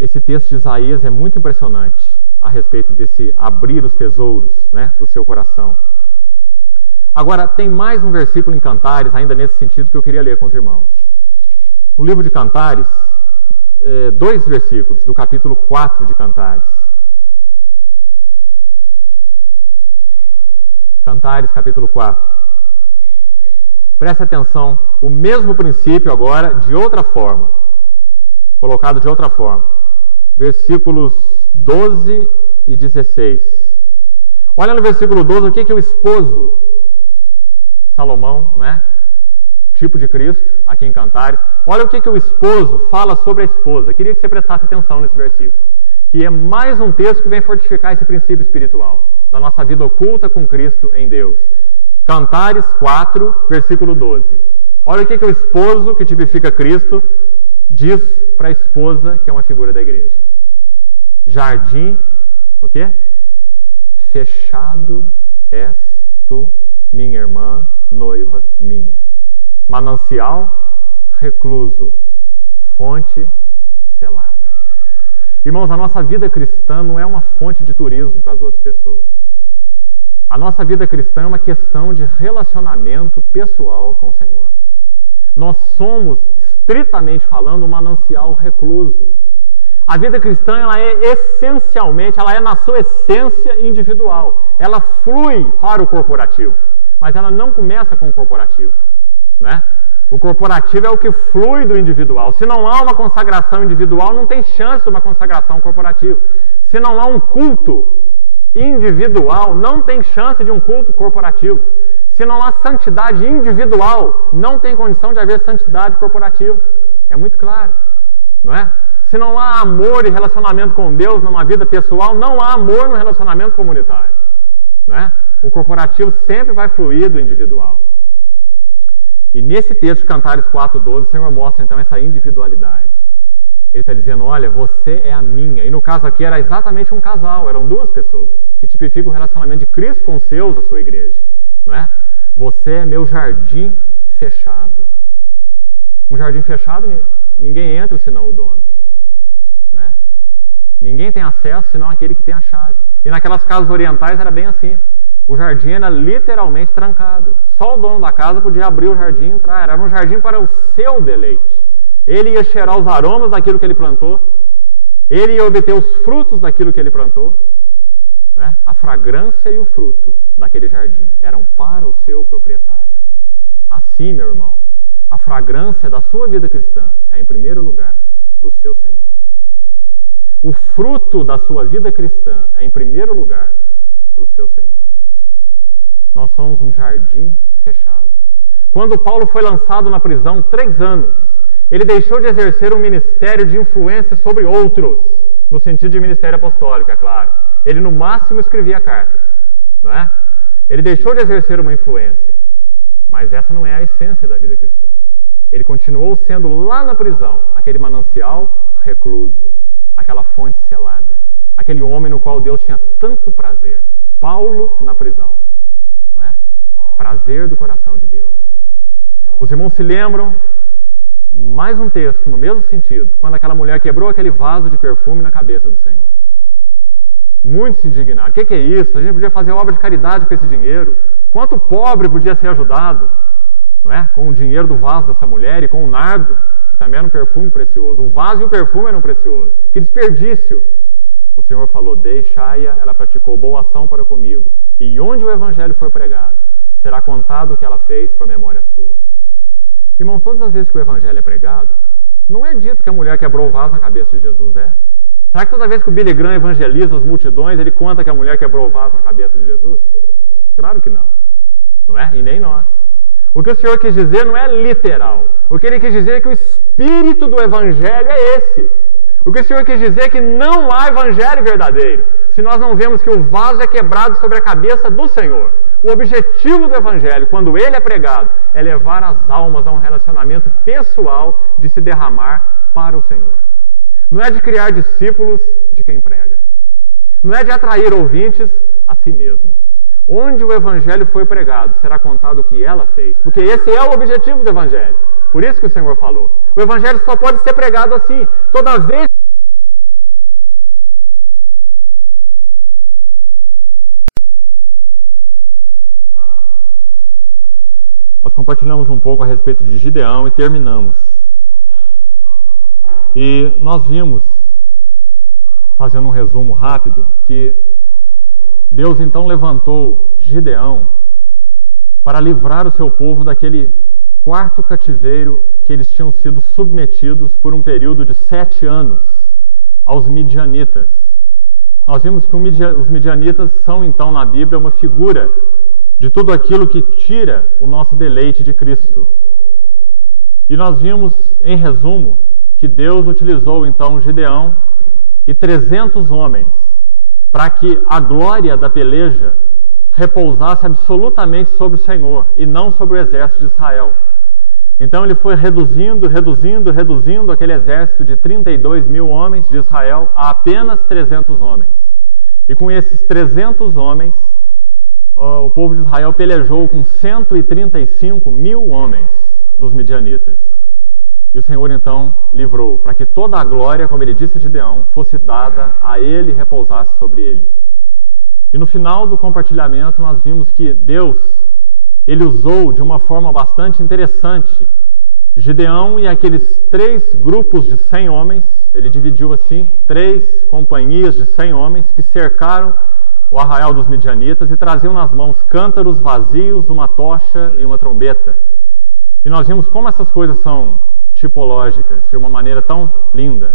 Esse texto de Isaías é muito impressionante a respeito desse abrir os tesouros, né, do seu coração. Agora, tem mais um versículo em Cantares, ainda nesse sentido, que eu queria ler com os irmãos. No livro de Cantares, 2 versículos, do capítulo 4 de Cantares. Cantares, capítulo 4. Preste atenção, o mesmo princípio agora, de outra forma, colocado de outra forma. Versículos 12 e 16. Olha no versículo 12 o que o esposo, Salomão, né? Tipo de Cristo, aqui em Cantares. Olha o que o esposo fala sobre a esposa. Eu queria que você prestasse atenção nesse versículo, que é mais um texto que vem fortificar esse princípio espiritual da nossa vida oculta com Cristo em Deus. Cantares 4, versículo 12. Olha o que o esposo, que tipifica Cristo, diz para a esposa, que é uma figura da igreja. Jardim, o quê? Fechado és tu, minha irmã, noiva minha. Manancial, recluso, fonte selada. Irmãos, a nossa vida cristã não é uma fonte de turismo para as outras pessoas. A nossa vida cristã é uma questão de relacionamento pessoal com o Senhor. Nós somos, estritamente falando, um manancial recluso. A vida cristã, ela é essencialmente, ela é na sua essência individual. Ela flui para o corporativo, mas ela não começa com o corporativo, né? O corporativo é o que flui do individual. Se não há uma consagração individual, não tem chance de uma consagração corporativa. Se não há um culto individual, não tem chance de um culto corporativo. Se não há santidade individual, não tem condição de haver santidade corporativa. É muito claro, não é? Se não há amor e relacionamento com Deus numa vida pessoal, não há amor no relacionamento comunitário, não é? O corporativo sempre vai fluir do individual. E nesse texto de Cantares 4:12, o Senhor mostra então essa individualidade. Ele está dizendo, olha, você é a minha. E no caso aqui era exatamente um casal, eram duas pessoas, que tipificam o relacionamento de Cristo com os seus, a sua igreja, não é? Você é meu jardim fechado. Um jardim fechado, ninguém entra senão o dono, não é? Ninguém tem acesso senão aquele que tem a chave. E naquelas casas orientais era bem assim. O jardim era literalmente trancado. Só o dono da casa podia abrir o jardim e entrar. Era um jardim para o seu deleite. Ele ia cheirar os aromas daquilo que ele plantou. Ele ia obter os frutos daquilo que ele plantou. Né? A fragrância e o fruto daquele jardim eram para o seu proprietário. Assim, meu irmão, a fragrância da sua vida cristã é, em primeiro lugar, para o seu Senhor. O fruto da sua vida cristã é, em primeiro lugar, para o seu Senhor. Nós somos um jardim fechado. Quando Paulo foi lançado na prisão, 3 anos, ele deixou de exercer um ministério de influência sobre outros, no sentido de ministério apostólico, é claro. Ele, no máximo, escrevia cartas, não é? Ele deixou de exercer uma influência, mas essa não é a essência da vida cristã. Ele continuou sendo lá na prisão, aquele manancial recluso, aquela fonte selada, aquele homem no qual Deus tinha tanto prazer. Paulo na prisão, não é? Prazer do coração de Deus. Os irmãos se lembram, mais um texto no mesmo sentido, quando aquela mulher quebrou aquele vaso de perfume na cabeça do Senhor. Muitos se indignaram. O que é isso? A gente podia fazer obra de caridade com esse dinheiro. Quanto pobre podia ser ajudado, não é? Com o dinheiro do vaso dessa mulher e com o nardo, que também era um perfume precioso. O vaso e o perfume eram preciosos. Que desperdício! O Senhor falou, deixai-a, ela praticou boa ação para comigo. E onde o Evangelho for pregado, será contado o que ela fez para a memória sua. Irmãos, todas as vezes que o Evangelho é pregado, não é dito que a mulher quebrou o vaso na cabeça de Jesus, é? Será que toda vez que o Billy Graham evangeliza as multidões, ele conta que a mulher quebrou o vaso na cabeça de Jesus? Claro que não. Não é? E nem nós. O que o Senhor quis dizer não é literal. O que ele quis dizer é que o espírito do Evangelho é esse. O que o Senhor quis dizer é que não há Evangelho verdadeiro se nós não vemos que o vaso é quebrado sobre a cabeça do Senhor. O objetivo do Evangelho, quando ele é pregado, é levar as almas a um relacionamento pessoal de se derramar para o Senhor. Não é de criar discípulos de quem prega. Não é de atrair ouvintes a si mesmo. Onde o Evangelho foi pregado, será contado o que ela fez. Porque esse é o objetivo do Evangelho. Por isso que o Senhor falou. O Evangelho só pode ser pregado assim. Toda vez nós compartilhamos um pouco a respeito de Gideão e terminamos. E nós vimos, fazendo um resumo rápido, que Deus então levantou Gideão para livrar o seu povo daquele 4º cativeiro que eles tinham sido submetidos por um período de 7 anos aos midianitas. Nós vimos que os midianitas são então na Bíblia uma figura de tudo aquilo que tira o nosso deleite de Cristo. E nós vimos, em resumo, que Deus utilizou então Gideão e 300 homens para que a glória da peleja repousasse absolutamente sobre o Senhor e não sobre o exército de Israel. Então ele foi reduzindo aquele exército de 32 mil homens de Israel a apenas 300 homens. E com esses 300 homens, o povo de Israel pelejou com 135 mil homens dos midianitas. E o Senhor então livrou, para que toda a glória, como ele disse a Gideão, fosse dada a ele e repousasse sobre ele. E no final do compartilhamento nós vimos que Deus, ele usou de uma forma bastante interessante Gideão e aqueles 3 grupos de 100 homens, ele dividiu assim, 3 companhias de 100 homens que cercaram o arraial dos midianitas e traziam nas mãos cântaros vazios, uma tocha e uma trombeta. E nós vimos como essas coisas são tipológicas, de uma maneira tão linda.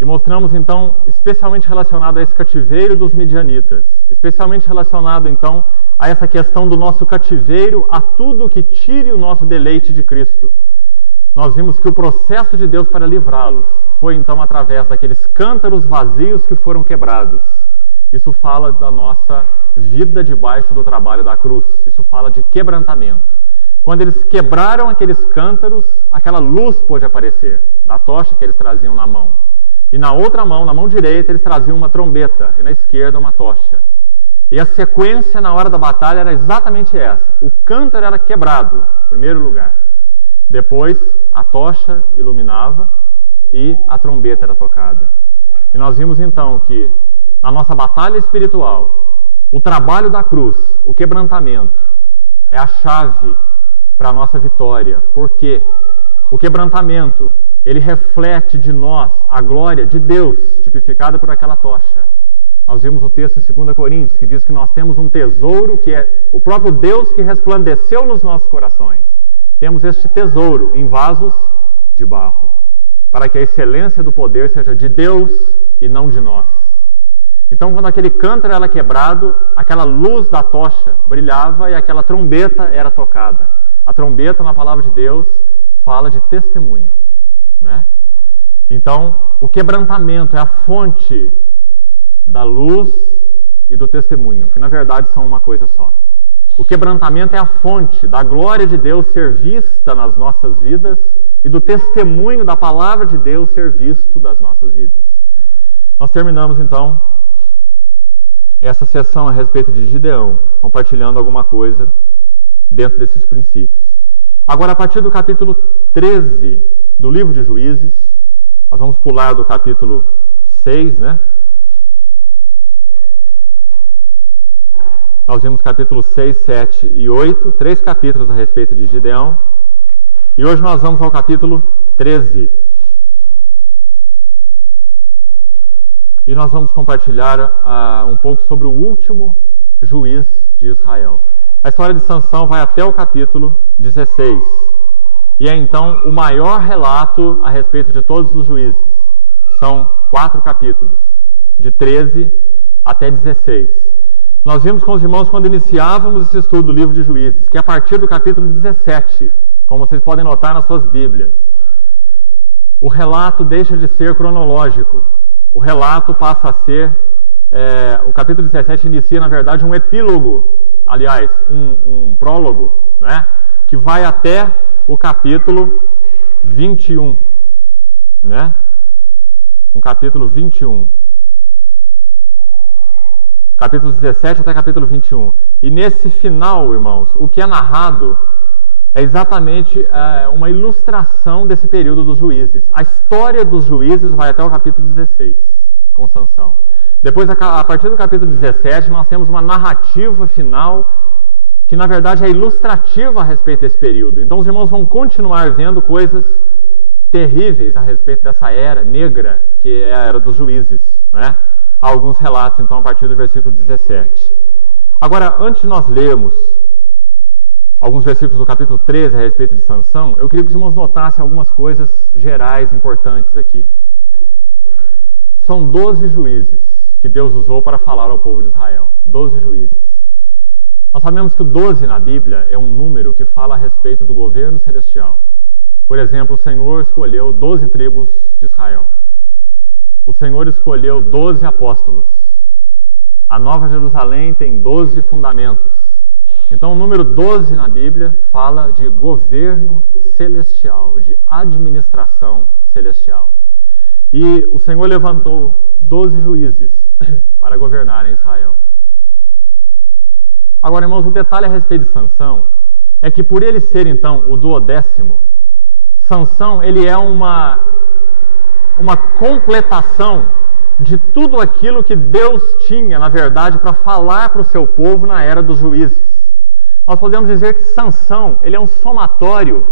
E mostramos então, especialmente relacionado a esse cativeiro dos midianitas, especialmente relacionado então a essa questão do nosso cativeiro a tudo que tire o nosso deleite de Cristo. Nós vimos que o processo de Deus para livrá-los foi então através daqueles cântaros vazios que foram quebrados. Isso fala da nossa vida debaixo do trabalho da cruz. Isso fala de quebrantamento. Quando eles quebraram aqueles cântaros, aquela luz pôde aparecer, da tocha que eles traziam na mão. E na outra mão, na mão direita, eles traziam uma trombeta, e na esquerda uma tocha. E a sequência na hora da batalha era exatamente essa. O cântaro era quebrado, em primeiro lugar. Depois, a tocha iluminava e a trombeta era tocada. E nós vimos então que, na nossa batalha espiritual, o trabalho da cruz, o quebrantamento, é a chave para a nossa vitória. Por quê? O quebrantamento, ele reflete de nós a glória de Deus, tipificada por aquela tocha. Nós vimos o texto em 2 Coríntios, que diz que nós temos um tesouro, que é o próprio Deus que resplandeceu nos nossos corações. Temos este tesouro em vasos de barro, para que a excelência do poder seja de Deus e não de nós. Então, quando aquele cântaro era quebrado, aquela luz da tocha brilhava e aquela trombeta era tocada. A trombeta, na palavra de Deus, fala de testemunho, né? Então, o quebrantamento é a fonte da luz e do testemunho, que na verdade são uma coisa só. O quebrantamento é a fonte da glória de Deus ser vista nas nossas vidas e do testemunho da palavra de Deus ser visto das nossas vidas. Nós terminamos então essa sessão a respeito de Gideão, compartilhando alguma coisa dentro desses princípios. Agora, a partir do capítulo 13 do livro de Juízes, nós vamos pular do capítulo 6, né? Nós vimos capítulos 6, 7 e 8, 3 capítulos a respeito de Gideão. E hoje nós vamos ao capítulo 13. E nós vamos compartilhar um pouco sobre o último juiz de Israel. A história de Sansão vai até o capítulo 16. E é então o maior relato a respeito de todos os juízes. São 4 capítulos, de 13 até 16. Nós vimos com os irmãos quando iniciávamos esse estudo do livro de Juízes, que é a partir do capítulo 17, como vocês podem notar nas suas Bíblias, o relato deixa de ser cronológico. O relato passa a ser... o capítulo 17 inicia, na verdade, um epílogo, aliás, um prólogo, né? Que vai até o capítulo 21, né? Um capítulo 21. Capítulo 17 até capítulo 21. E nesse final, irmãos, o que é narrado é exatamente uma ilustração desse período dos juízes. A história dos juízes vai até o capítulo 16, com Sansão. Depois, a partir do capítulo 17, nós temos uma narrativa final que, na verdade, é ilustrativa a respeito desse período. Então, os irmãos vão continuar vendo coisas terríveis a respeito dessa era negra, que é a era dos juízes, né? Há alguns relatos, então, a partir do versículo 17. Agora, antes de nós lermos alguns versículos do capítulo 13 a respeito de Sansão, eu queria que os irmãos notassem algumas coisas gerais importantes aqui. São 12 juízes que Deus usou para falar ao povo de Israel. 12 juízes. Nós sabemos que o 12 na Bíblia é um número que fala a respeito do governo celestial. Por exemplo, o Senhor escolheu 12 tribos de Israel. O Senhor escolheu 12 apóstolos. A Nova Jerusalém tem 12 fundamentos. Então, o número 12 na Bíblia fala de governo celestial, de administração celestial. E o Senhor levantou 12 juízes para governarem Israel. Agora, irmãos, um detalhe a respeito de Sansão é que, por ele ser, então, o 12º, Sansão, ele é uma completação de tudo aquilo que Deus tinha, na verdade, para falar para o seu povo na era dos juízes. Nós podemos dizer que Sansão, ele é um somatório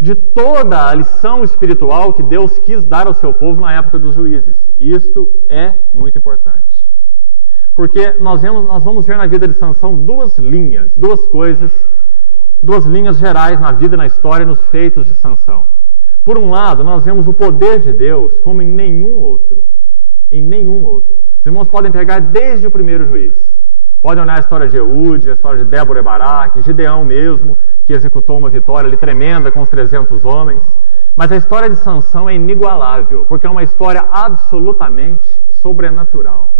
de toda a lição espiritual que Deus quis dar ao seu povo na época dos juízes. E isto é muito importante. Porque nós vamos ver na vida de Sansão duas linhas, duas coisas duas linhas gerais na vida e na história, nos feitos de Sansão. Por um lado, nós vemos o poder de Deus como em nenhum outro. Em nenhum outro. Os irmãos podem pegar desde o primeiro juiz. Podem olhar a história de Eude, a história de Débora e Baraque, Gideão mesmo, que executou uma vitória ali tremenda com os 300 homens. Mas a história de Sansão é inigualável, porque é uma história absolutamente sobrenatural.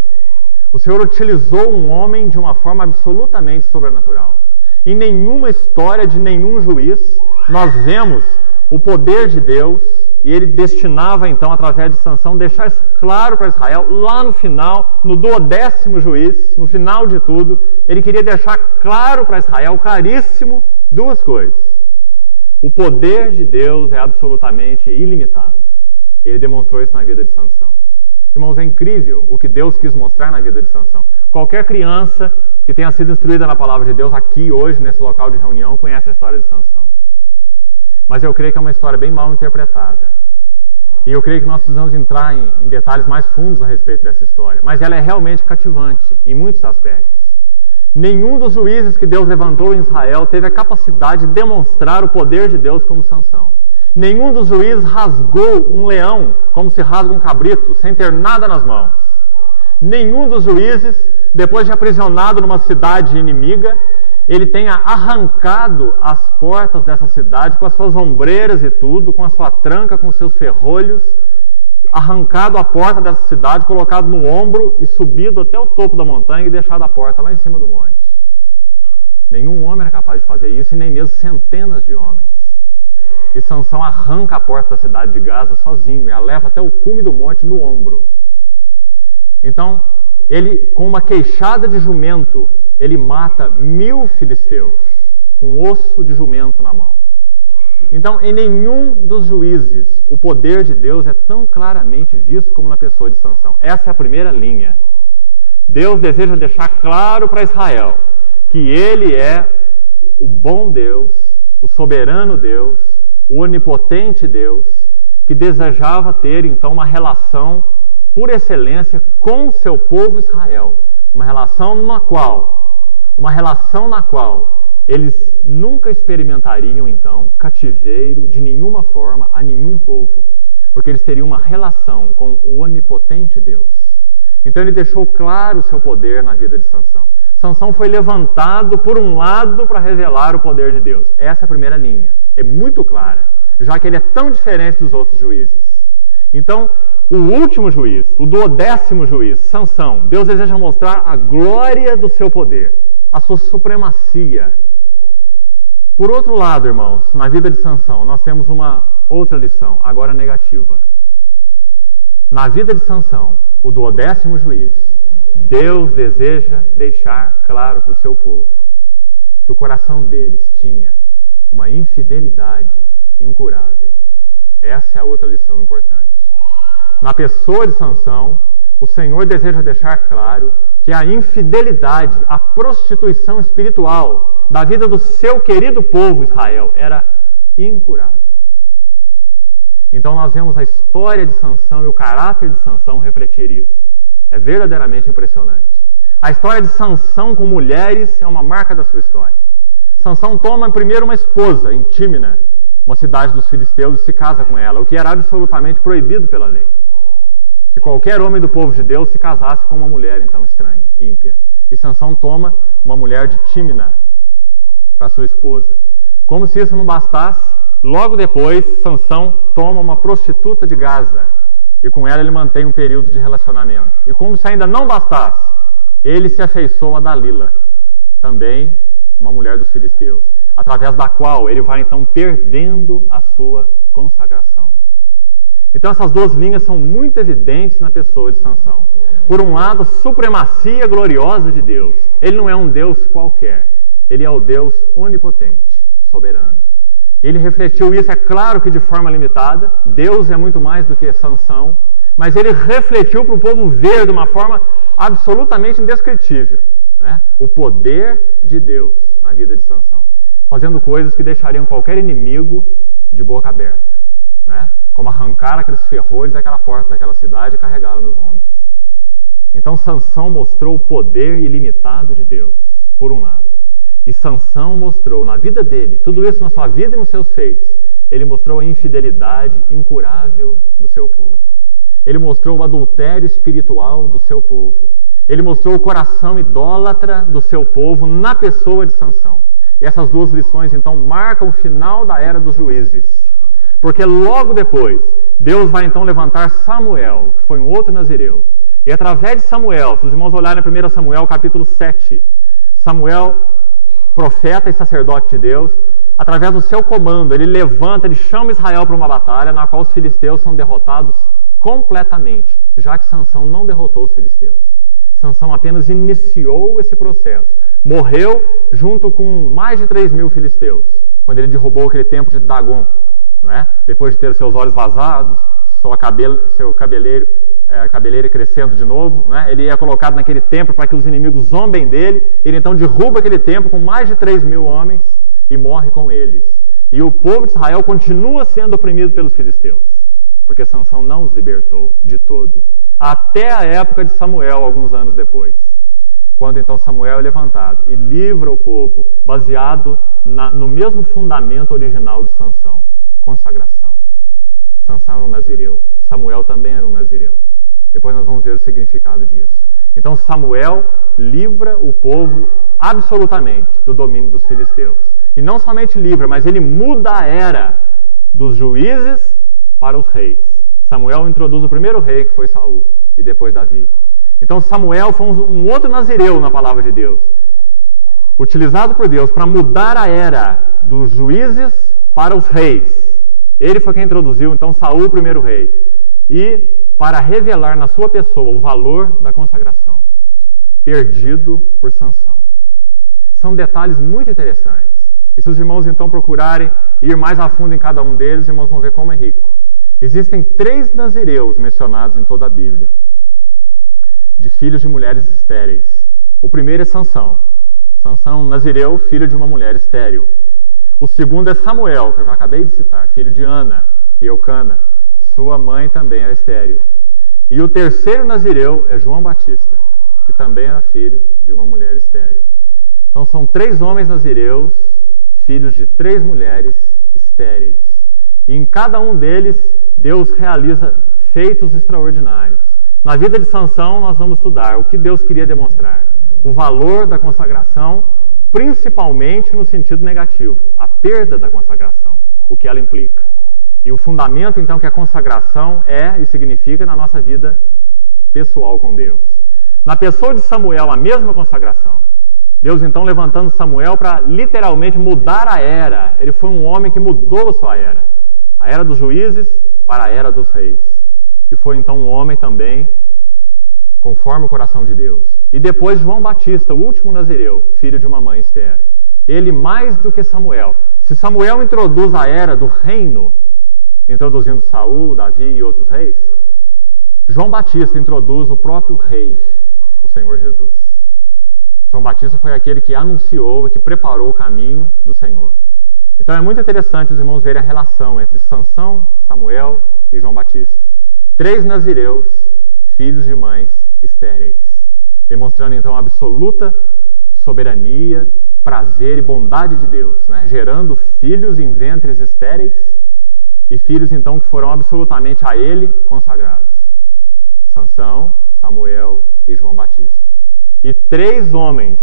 O Senhor utilizou um homem de uma forma absolutamente sobrenatural. Em nenhuma história de nenhum juiz nós vemos o poder de Deus, e ele destinava então, através de Sansão, deixar isso claro para Israel. Lá no final, no 12º juiz, no final de tudo, ele queria deixar claro para Israel, claríssimo, duas coisas. O poder de Deus é absolutamente ilimitado. Ele demonstrou isso na vida de Sansão. Irmãos, é incrível o que Deus quis mostrar na vida de Sansão. Qualquer criança que tenha sido instruída na palavra de Deus aqui hoje, nesse local de reunião, conhece a história de Sansão. Mas eu creio que é uma história bem mal interpretada. E eu creio que nós precisamos entrar em detalhes mais fundos a respeito dessa história. Mas ela é realmente cativante, em muitos aspectos. Nenhum dos juízes que Deus levantou em Israel teve a capacidade de demonstrar o poder de Deus como Sansão. Nenhum dos juízes rasgou um leão como se rasga um cabrito, sem ter nada nas mãos. Nenhum dos juízes, depois de aprisionado numa cidade inimiga, ele tenha arrancado as portas dessa cidade com as suas ombreiras e tudo, com a sua tranca, com seus ferrolhos, arrancado a porta dessa cidade, colocado no ombro e subido até o topo da montanha e deixado a porta lá em cima do monte. Nenhum homem era capaz de fazer isso, e nem mesmo centenas de homens. E Sansão arranca a porta da cidade de Gaza sozinho e a leva até o cume do monte no ombro. Então, ele, com uma queixada de jumento, ele mata 1000 filisteus, com osso de jumento na mão. Então, em nenhum dos juízes, o poder de Deus é tão claramente visto como na pessoa de Sansão. Essa é a primeira linha. Deus deseja deixar claro para Israel que Ele é o bom Deus, o soberano Deus, o onipotente Deus, que desejava ter, então, uma relação por excelência com o seu povo Israel. Uma relação na qual eles nunca experimentariam, então, cativeiro de nenhuma forma a nenhum povo, porque eles teriam uma relação com o onipotente Deus. Então ele deixou claro o seu poder na vida de Sansão. Sansão foi levantado por um lado para revelar o poder de Deus. Essa é a primeira linha, é muito clara, já que ele é tão diferente dos outros juízes. Então, o último juiz, o 12º juiz, Sansão, Deus deseja mostrar a glória do seu poder, a sua supremacia. Por outro lado, irmãos, na vida de Sansão, nós temos uma outra lição, agora negativa. Na vida de Sansão, o 12º juiz, Deus deseja deixar claro para o seu povo que o coração deles tinha uma infidelidade incurável. Essa é a outra lição importante. Na pessoa de Sansão, o Senhor deseja deixar claro que a infidelidade, a prostituição espiritual da vida do seu querido povo Israel era incurável. Então nós vemos a história de Sansão e o caráter de Sansão refletir isso. É verdadeiramente impressionante. A história de Sansão com mulheres é uma marca da sua história. Sansão toma primeiro uma esposa em Tímina, uma cidade dos filisteus, e se casa com ela, o que era absolutamente proibido pela lei. Que qualquer homem do povo de Deus se casasse com uma mulher então estranha, ímpia. E Sansão toma uma mulher de Tímina para sua esposa. Como se isso não bastasse, logo depois Sansão toma uma prostituta de Gaza e com ela ele mantém um período de relacionamento. E como se ainda não bastasse, ele se afeiçoa a Dalila, também uma mulher dos filisteus, através da qual ele vai então perdendo a sua consagração. Então essas duas linhas são muito evidentes na pessoa de Sansão. Por um lado, a supremacia gloriosa de Deus. Ele não é um Deus qualquer. Ele é o Deus onipotente, soberano. Ele refletiu isso, é claro que de forma limitada. Deus é muito mais do que Sansão, mas ele refletiu para o povo ver de uma forma absolutamente indescritível, né? O poder de Deus na vida de Sansão, fazendo coisas que deixariam qualquer inimigo de boca aberta, né? Como arrancar aqueles ferrolhos daquela porta daquela cidade e carregá-la nos ombros. Então Sansão mostrou o poder ilimitado de Deus, por um lado. E Sansão mostrou na vida dele, tudo isso na sua vida e nos seus feitos, ele mostrou a infidelidade incurável do seu povo. Ele mostrou o adultério espiritual do seu povo. Ele mostrou o coração idólatra do seu povo na pessoa de Sansão. E essas duas lições, então, marcam o final da era dos juízes. Porque logo depois, Deus vai então levantar Samuel, que foi um outro nazireu. E através de Samuel, se os irmãos olharem em 1 Samuel capítulo 7, Samuel, profeta e sacerdote de Deus, através do seu comando, ele levanta, ele chama Israel para uma batalha na qual os filisteus são derrotados completamente, já que Sansão não derrotou os filisteus. Sansão apenas iniciou esse processo. Morreu junto com mais de 3.000 filisteus, quando ele derrubou aquele templo de Dagon, não é? Depois de ter os seus olhos vazados, seu cabeleira crescendo de novo, não é? Ele é colocado naquele templo para que os inimigos zombem dele. Ele então derruba aquele templo com mais de 3.000 homens e morre com eles. E o povo de Israel continua sendo oprimido pelos filisteus, porque Sansão não os libertou de todo, até a época de Samuel, alguns anos depois, quando então Samuel é levantado e livra o povo, baseado no mesmo fundamento original de Sansão, consagração. Sansão era um nazireu, Samuel também era um nazireu. Depois nós vamos ver o significado disso. Então Samuel livra o povo absolutamente do domínio dos filisteus. E não somente livra, mas ele muda a era dos juízes para os reis. Samuel introduz o primeiro rei, que foi Saul, e depois Davi. Então Samuel foi um outro nazireu na palavra de Deus, utilizado por Deus para mudar a era dos juízes para os reis. Ele foi quem introduziu então Saul, o primeiro rei, e para revelar na sua pessoa o valor da consagração, perdido por Sansão. São detalhes muito interessantes. E se os irmãos então procurarem ir mais a fundo em cada um deles, os irmãos vão ver como é rico. Existem 3 nazireus mencionados em toda a Bíblia, de filhos de mulheres estéreis. O primeiro é Sansão. Sansão, nazireu, filho de uma mulher estéril. O segundo é Samuel, que eu já acabei de citar, filho de Ana e Eucana. Sua mãe também era estéril. E o terceiro nazireu é João Batista, que também era filho de uma mulher estéril. Então são 3 homens nazireus, filhos de 3 mulheres estéreis. E em cada um deles, Deus realiza feitos extraordinários. Na vida de Sansão, nós vamos estudar o que Deus queria demonstrar. O valor da consagração, principalmente no sentido negativo, a perda da consagração, o que ela implica. E o fundamento, então, que a consagração é e significa na nossa vida pessoal com Deus. Na pessoa de Samuel, a mesma consagração. Deus, então, levantando Samuel para literalmente mudar a era. Ele foi um homem que mudou a sua era. A era dos juízes para a era dos reis. E foi, então, um homem também conforme o coração de Deus. E depois João Batista, o último nazireu, filho de uma mãe estéril. Ele mais do que Samuel. Se Samuel introduz a era do reino, introduzindo Saul, Davi e outros reis, João Batista introduz o próprio rei, o Senhor Jesus. João Batista foi aquele que anunciou e que preparou o caminho do Senhor. Então é muito interessante os irmãos verem a relação entre Sansão, Samuel e João Batista. 3 nazireus, filhos de mães estéreis, demonstrando então a absoluta soberania, prazer e bondade de Deus, né? Gerando filhos em ventres estéreis e filhos então que foram absolutamente a ele consagrados. Sansão, Samuel e João Batista. E 3 homens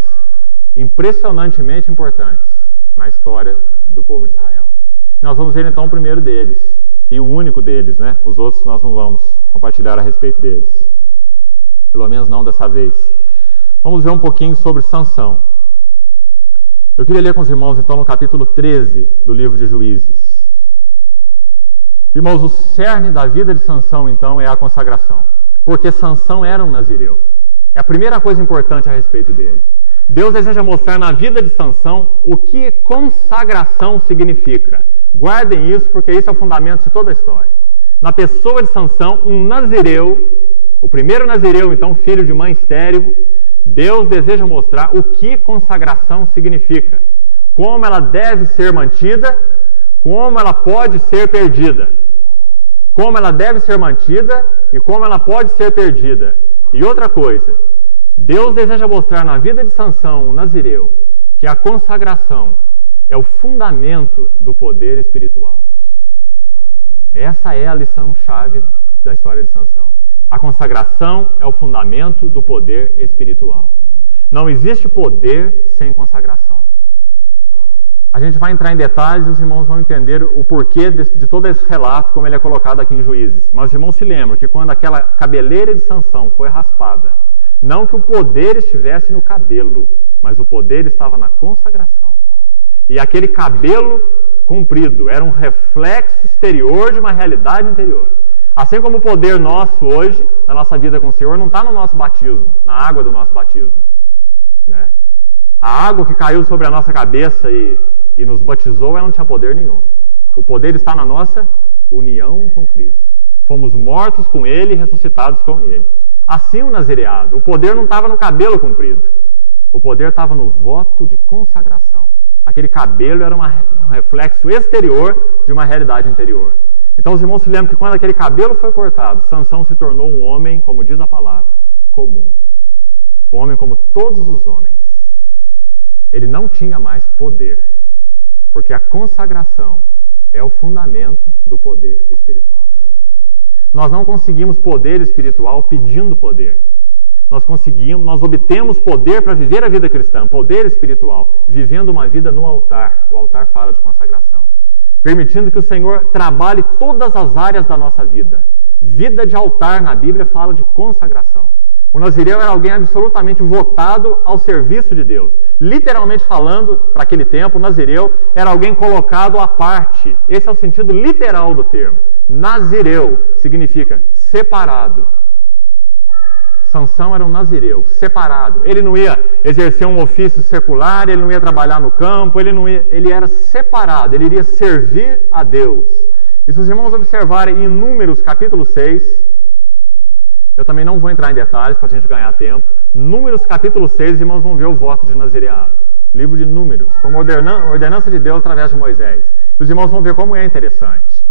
impressionantemente importantes na história do povo de Israel. E nós vamos ver então o primeiro deles, e o único deles, né? Os outros nós não vamos compartilhar a respeito deles. Pelo menos não dessa vez. Vamos ver um pouquinho sobre Sansão. Eu queria ler com os irmãos então no capítulo 13 do livro de Juízes. Irmãos, o cerne da vida de Sansão então é a consagração. Porque Sansão era um nazireu. É a primeira coisa importante a respeito dele. Deus deseja mostrar na vida de Sansão o que consagração significa. Guardem isso, porque isso é o fundamento de toda a história. Na pessoa de Sansão, um nazireu, o primeiro nazireu, então, filho de mãe estéril, Deus deseja mostrar o que consagração significa. Como ela deve ser mantida, como ela pode ser perdida. Como ela deve ser mantida e como ela pode ser perdida. E outra coisa, Deus deseja mostrar na vida de Sansão, o nazireu, que a consagração é o fundamento do poder espiritual. Essa é a lição-chave da história de Sansão. A consagração é o fundamento do poder espiritual. Não existe poder sem consagração. A gente vai entrar em detalhes e os irmãos vão entender o porquê de todo esse relato, como ele é colocado aqui em Juízes. Mas os irmãos se lembram que quando aquela cabeleira de Sansão foi raspada, não que o poder estivesse no cabelo, mas o poder estava na consagração. E aquele cabelo comprido era um reflexo exterior de uma realidade interior. Assim como o poder nosso hoje, na nossa vida com o Senhor, não está no nosso batismo, na água do nosso batismo, né? A água que caiu sobre a nossa cabeça e nos batizou, ela não tinha poder nenhum. O poder está na nossa união com Cristo. Fomos mortos com Ele e ressuscitados com Ele. Assim o nazireado, o poder não estava no cabelo comprido. O poder estava no voto de consagração. Aquele cabelo era um reflexo exterior de uma realidade interior. Então os irmãos se lembram que quando aquele cabelo foi cortado, Sansão se tornou um homem, como diz a palavra, comum. Um homem como todos os homens. Ele não tinha mais poder, porque a consagração é o fundamento do poder espiritual. Nós não conseguimos poder espiritual pedindo poder. Nós obtemos poder para viver a vida cristã, poder espiritual, vivendo uma vida no altar. O altar fala de consagração. Permitindo que o Senhor trabalhe todas as áreas da nossa vida. Vida de altar na Bíblia fala de consagração. O nazireu era alguém absolutamente votado ao serviço de Deus. Literalmente falando, para aquele tempo, o nazireu era alguém colocado à parte. Esse é o sentido literal do termo. Nazireu significa separado. Sansão era um nazireu, separado. Ele não ia exercer um ofício secular, ele não ia trabalhar no campo, ele era separado, ele iria servir a Deus. E se os irmãos observarem em Números capítulo 6, eu também não vou entrar em detalhes para a gente ganhar tempo. Números capítulo 6, os irmãos vão ver o voto de nazireado. Livro de Números, foi uma ordenança de Deus através de Moisés. Os irmãos vão ver como é interessante.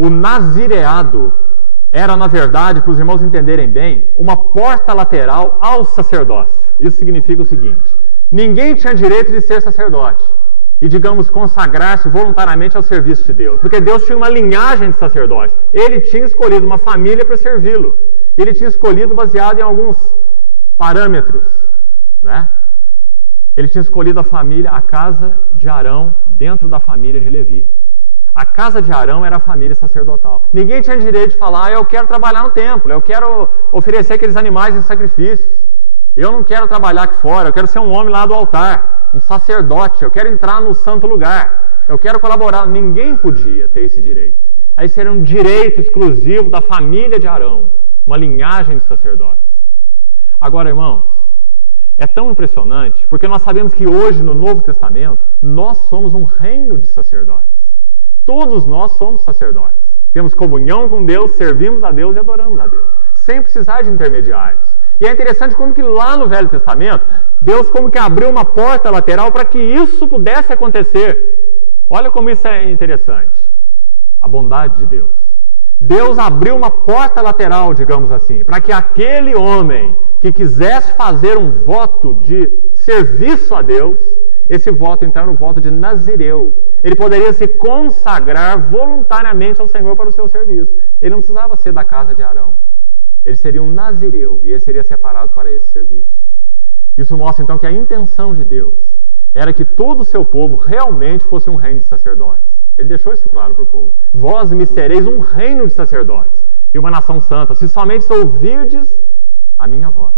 O nazireado era, na verdade, para os irmãos entenderem bem, uma porta lateral ao sacerdócio. Isso significa o seguinte: ninguém tinha direito de ser sacerdote e, digamos, consagrar-se voluntariamente ao serviço de Deus, porque Deus tinha uma linhagem de sacerdotes. Ele tinha escolhido uma família para servi-lo. Ele tinha escolhido baseado em alguns parâmetros, né? Ele tinha escolhido a família, a casa de Arão, dentro da família de Levi. A casa de Arão era a família sacerdotal. Ninguém tinha direito de falar: eu quero trabalhar no templo, eu quero oferecer aqueles animais em sacrifícios, eu não quero trabalhar aqui fora, eu quero ser um homem lá do altar, um sacerdote, eu quero entrar no santo lugar, eu quero colaborar. Ninguém podia ter esse direito. Esse era um direito exclusivo da família de Arão, uma linhagem de sacerdotes. Agora, irmãos, é tão impressionante, porque nós sabemos que hoje no Novo Testamento nós somos um reino de sacerdotes. Todos nós somos sacerdotes. Temos comunhão com Deus, servimos a Deus e adoramos a Deus, sem precisar de intermediários. E é interessante como que lá no Velho Testamento, Deus como que abriu uma porta lateral para que isso pudesse acontecer. Olha como isso é interessante. A bondade de Deus. Deus abriu uma porta lateral, digamos assim, para que aquele homem que quisesse fazer um voto de serviço a Deus, esse voto então era um voto de nazireu. Ele poderia se consagrar voluntariamente ao Senhor para o seu serviço. Ele não precisava ser da casa de Arão. Ele seria um nazireu e ele seria separado para esse serviço. Isso mostra então que a intenção de Deus era que todo o seu povo realmente fosse um reino de sacerdotes. Ele deixou isso claro para o povo. Vós me sereis um reino de sacerdotes e uma nação santa, se somente ouvirdes a minha voz.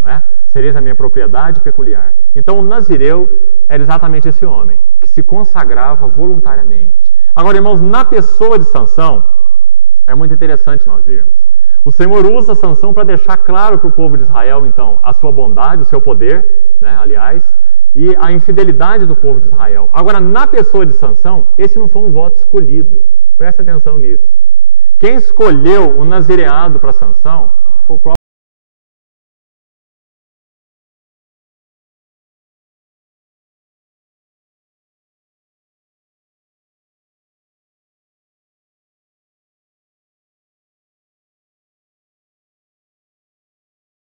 Não é? Sereis a minha propriedade peculiar. Então o nazireu era exatamente esse homem que se consagrava voluntariamente. Agora, irmãos, na pessoa de Sansão, é muito interessante nós vermos. O Senhor usa Sansão para deixar claro para o povo de Israel, então, a sua bondade, o seu poder, né, aliás, e a infidelidade do povo de Israel. Agora, na pessoa de Sansão, esse não foi um voto escolhido. Presta atenção nisso. Quem escolheu o nazireado para Sansão foi o próprio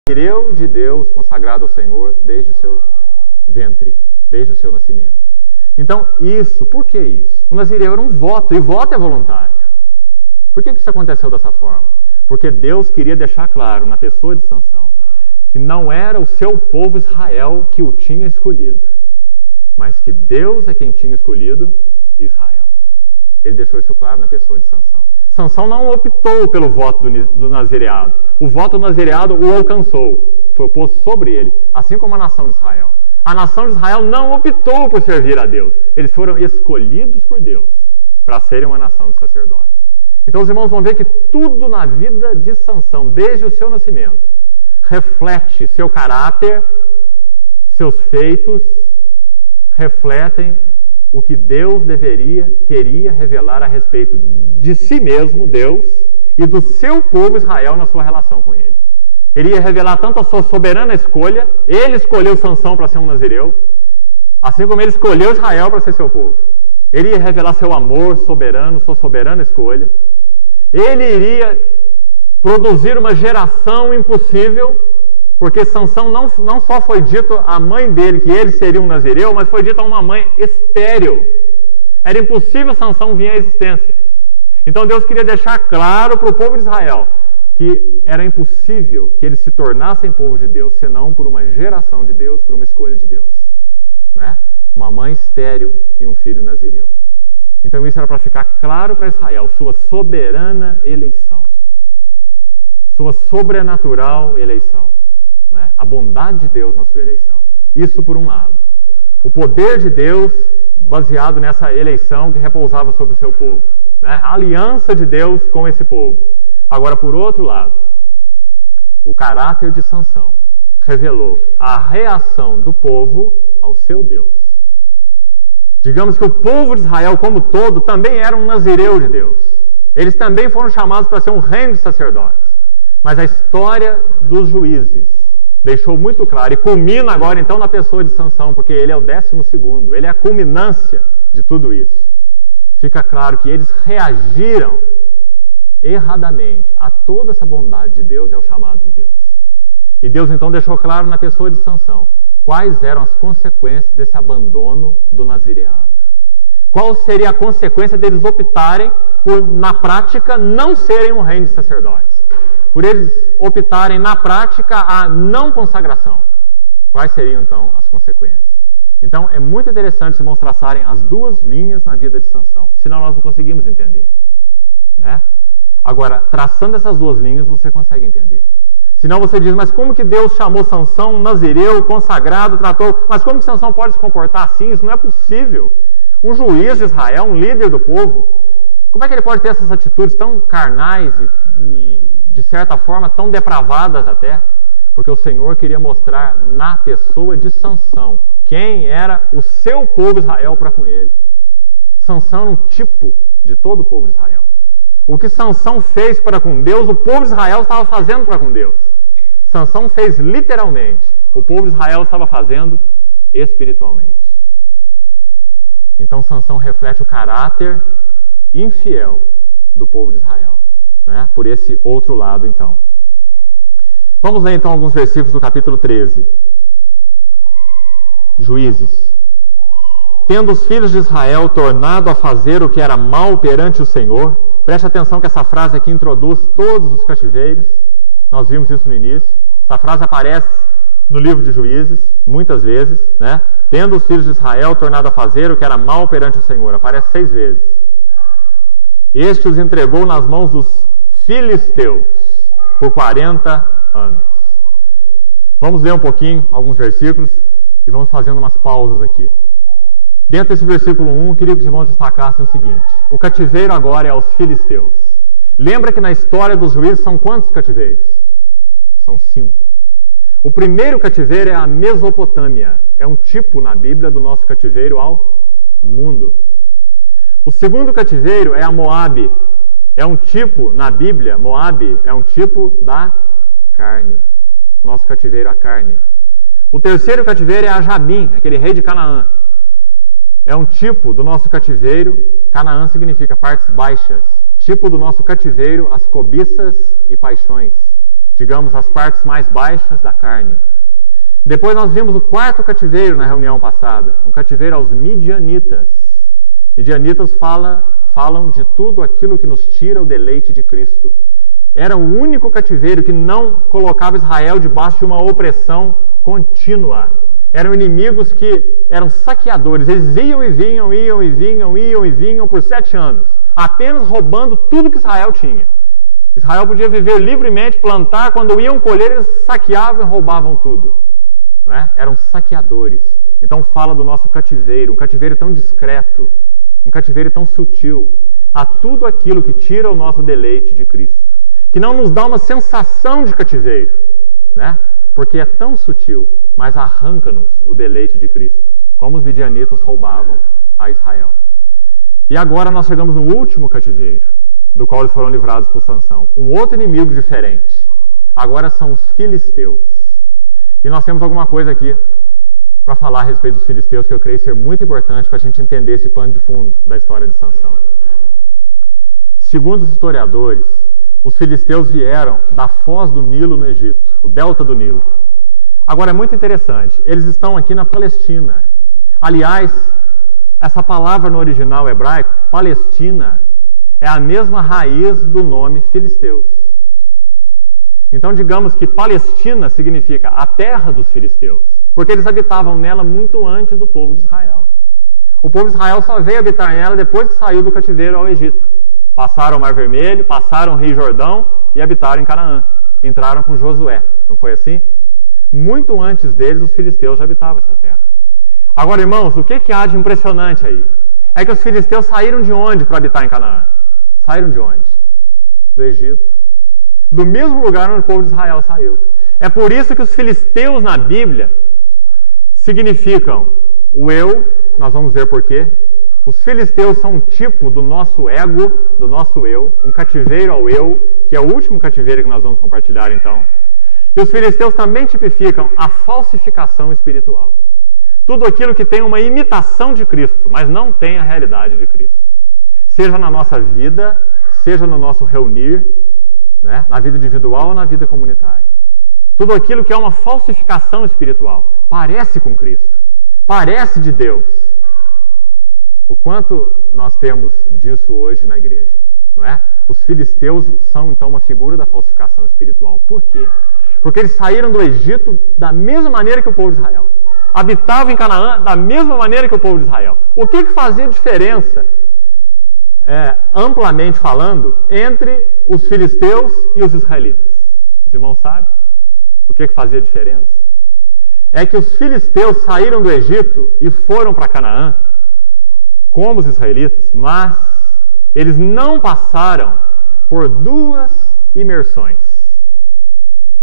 nazireu de Deus consagrado ao Senhor desde o seu ventre, desde o seu nascimento. Então, por que isso? O nazireu era um voto, e voto é voluntário. Por que isso aconteceu dessa forma? Porque Deus queria deixar claro na pessoa de Sansão que não era o seu povo Israel que o tinha escolhido, mas que Deus é quem tinha escolhido Israel. Ele deixou isso claro na pessoa de Sansão. Sansão não optou pelo voto do nazireado. O voto do nazireado o alcançou. Foi posto sobre ele, assim como a nação de Israel. A nação de Israel não optou por servir a Deus. Eles foram escolhidos por Deus para serem uma nação de sacerdotes. Então os irmãos vão ver que tudo na vida de Sansão, desde o seu nascimento, reflete seu caráter, seus feitos, refletem o que Deus queria revelar a respeito de si mesmo, Deus, e do seu povo Israel na sua relação com ele. Ele ia revelar tanto a sua soberana escolha, ele escolheu Sansão para ser um nazireu, assim como ele escolheu Israel para ser seu povo. Ele ia revelar seu amor soberano, sua soberana escolha. Ele iria produzir uma geração impossível, porque Sansão não só foi dito à mãe dele que ele seria um nazireu, mas foi dito a uma mãe estéril. Era impossível Sansão vir à existência. Então Deus queria deixar claro para o povo de Israel que era impossível que eles se tornassem povo de Deus, senão por uma geração de Deus, por uma escolha de Deus. Né? Uma mãe estéril e um filho nazireu. Então isso era para ficar claro para Israel, sua soberana eleição. Sua sobrenatural eleição. Né? A bondade de Deus na sua eleição. Isso por um lado. O poder de Deus baseado nessa eleição que repousava sobre o seu povo. Né? A aliança de Deus com esse povo. Agora, por outro lado, o caráter de Sansão revelou a reação do povo ao seu Deus. Digamos que o povo de Israel como todo também era um nazireu de Deus. Eles também foram chamados para ser um reino de sacerdotes. Mas a história dos juízes deixou muito claro, e culmina agora então na pessoa de Sansão, porque ele é o 12º, ele é a culminância de tudo isso. Fica claro que eles reagiram erradamente a toda essa bondade de Deus e ao chamado de Deus. E Deus então deixou claro na pessoa de Sansão quais eram as consequências desse abandono do nazireado. Qual seria a consequência deles optarem por, na prática, não serem um reino de sacerdotes? Por eles optarem, na prática, a não consagração. Quais seriam, então, as consequências? Então, é muito interessante se traçarem as duas linhas na vida de Sansão. Senão, nós não conseguimos entender. Né? Agora, traçando essas duas linhas, você consegue entender. Senão você diz, mas como que Deus chamou Sansão, nazireu, consagrado, tratou... Mas como que Sansão pode se comportar assim? Isso não é possível. Um juiz de Israel, um líder do povo, como é que ele pode ter essas atitudes tão carnais e de certa forma, tão depravadas até? Porque o Senhor queria mostrar na pessoa de Sansão quem era o seu povo Israel para com ele. Sansão era um tipo de todo o povo de Israel. O que Sansão fez para com Deus, o povo de Israel estava fazendo para com Deus. Sansão fez literalmente, o povo de Israel estava fazendo espiritualmente. Então Sansão reflete o caráter infiel do povo de Israel. Né? Por esse outro lado, então. Vamos ler então alguns versículos do capítulo 13. Juízes. Tendo os filhos de Israel tornado a fazer o que era mal perante o Senhor, preste atenção que essa frase aqui introduz todos os cativeiros. Nós vimos isso no início. Essa frase aparece no livro de Juízes, muitas vezes. Né? Tendo os filhos de Israel tornado a fazer o que era mal perante o Senhor. Aparece 6 vezes. Este os entregou nas mãos dos filisteus por 40 anos. Vamos ler um pouquinho, alguns versículos, e vamos fazendo umas pausas aqui. Dentro desse versículo 1, queria que os irmãos destacassem o seguinte: o cativeiro agora é aos filisteus. Lembra que na história dos juízes são quantos cativeiros? São 5. O primeiro cativeiro é a Mesopotâmia. É um tipo na Bíblia do nosso cativeiro ao mundo. O segundo cativeiro é a Moabe. É um tipo na Bíblia, Moabe é um tipo da carne. Nosso cativeiro à carne. O terceiro cativeiro é a Jabim, aquele rei de Canaã. É um tipo do nosso cativeiro. Canaã significa partes baixas. Tipo do nosso cativeiro, as cobiças e paixões. Digamos, as partes mais baixas da carne. Depois nós vimos o quarto cativeiro na reunião passada, um cativeiro aos midianitas. Midianitas falam de tudo aquilo que nos tira o deleite de Cristo. Era o único cativeiro que não colocava Israel debaixo de uma opressão contínua. Eram inimigos que eram saqueadores. Eles iam e vinham, iam e vinham, iam e vinham por 7 anos, apenas roubando tudo que Israel tinha. Israel podia viver livremente, plantar, quando iam colher, eles saqueavam e roubavam tudo. Não é? Eram saqueadores. Então fala do nosso cativeiro, um cativeiro tão discreto, um cativeiro tão sutil, a tudo aquilo que tira o nosso deleite de Cristo, que não nos dá uma sensação de cativeiro, né? Porque é tão sutil, mas arranca-nos o deleite de Cristo, como os midianitas roubavam a Israel. E agora nós chegamos no último cativeiro, do qual eles foram livrados por Sansão, um outro inimigo diferente. Agora são os filisteus. E nós temos alguma coisa aqui para falar a respeito dos filisteus que eu creio ser muito importante para a gente entender esse pano de fundo da história de Sansão. Segundo os historiadores, os filisteus vieram da foz do Nilo no Egito, o delta do Nilo. Agora é muito interessante, eles estão aqui na Palestina. Aliás, essa palavra no original hebraico, Palestina, é a mesma raiz do nome filisteus. Então digamos que Palestina significa a terra dos filisteus, porque eles habitavam nela muito antes do povo de Israel. O povo de Israel só veio habitar nela depois que saiu do cativeiro ao Egito. Passaram o Mar Vermelho, passaram o Rio Jordão e habitaram em Canaã. Entraram com Josué, não foi assim? Muito antes deles, os filisteus já habitavam essa terra. Agora, irmãos, o que há de impressionante aí? É que os filisteus saíram de onde para habitar em Canaã? Saíram de onde? Do Egito. Do mesmo lugar onde o povo de Israel saiu. É por isso que os filisteus na Bíblia significam o eu, nós vamos ver por quê. Os filisteus são um tipo do nosso ego, do nosso eu, um cativeiro ao eu, que é o último cativeiro que nós vamos compartilhar então. E os filisteus também tipificam a falsificação espiritual. Tudo aquilo que tem uma imitação de Cristo, mas não tem a realidade de Cristo. Seja na nossa vida, seja no nosso reunir, né, na vida individual ou na vida comunitária. Tudo aquilo que é uma falsificação espiritual. Parece com Cristo, parece de Deus. O quanto nós temos disso hoje na igreja, não é? Os filisteus são então uma figura da falsificação espiritual. Por quê? Porque eles saíram do Egito da mesma maneira que o povo de Israel. Habitavam em Canaã da mesma maneira que o povo de Israel. O que fazia diferença, amplamente falando, entre os filisteus e os israelitas? Os irmãos sabem? O que fazia diferença? É que os filisteus saíram do Egito e foram para Canaã, como os israelitas, mas eles não passaram por 2 imersões.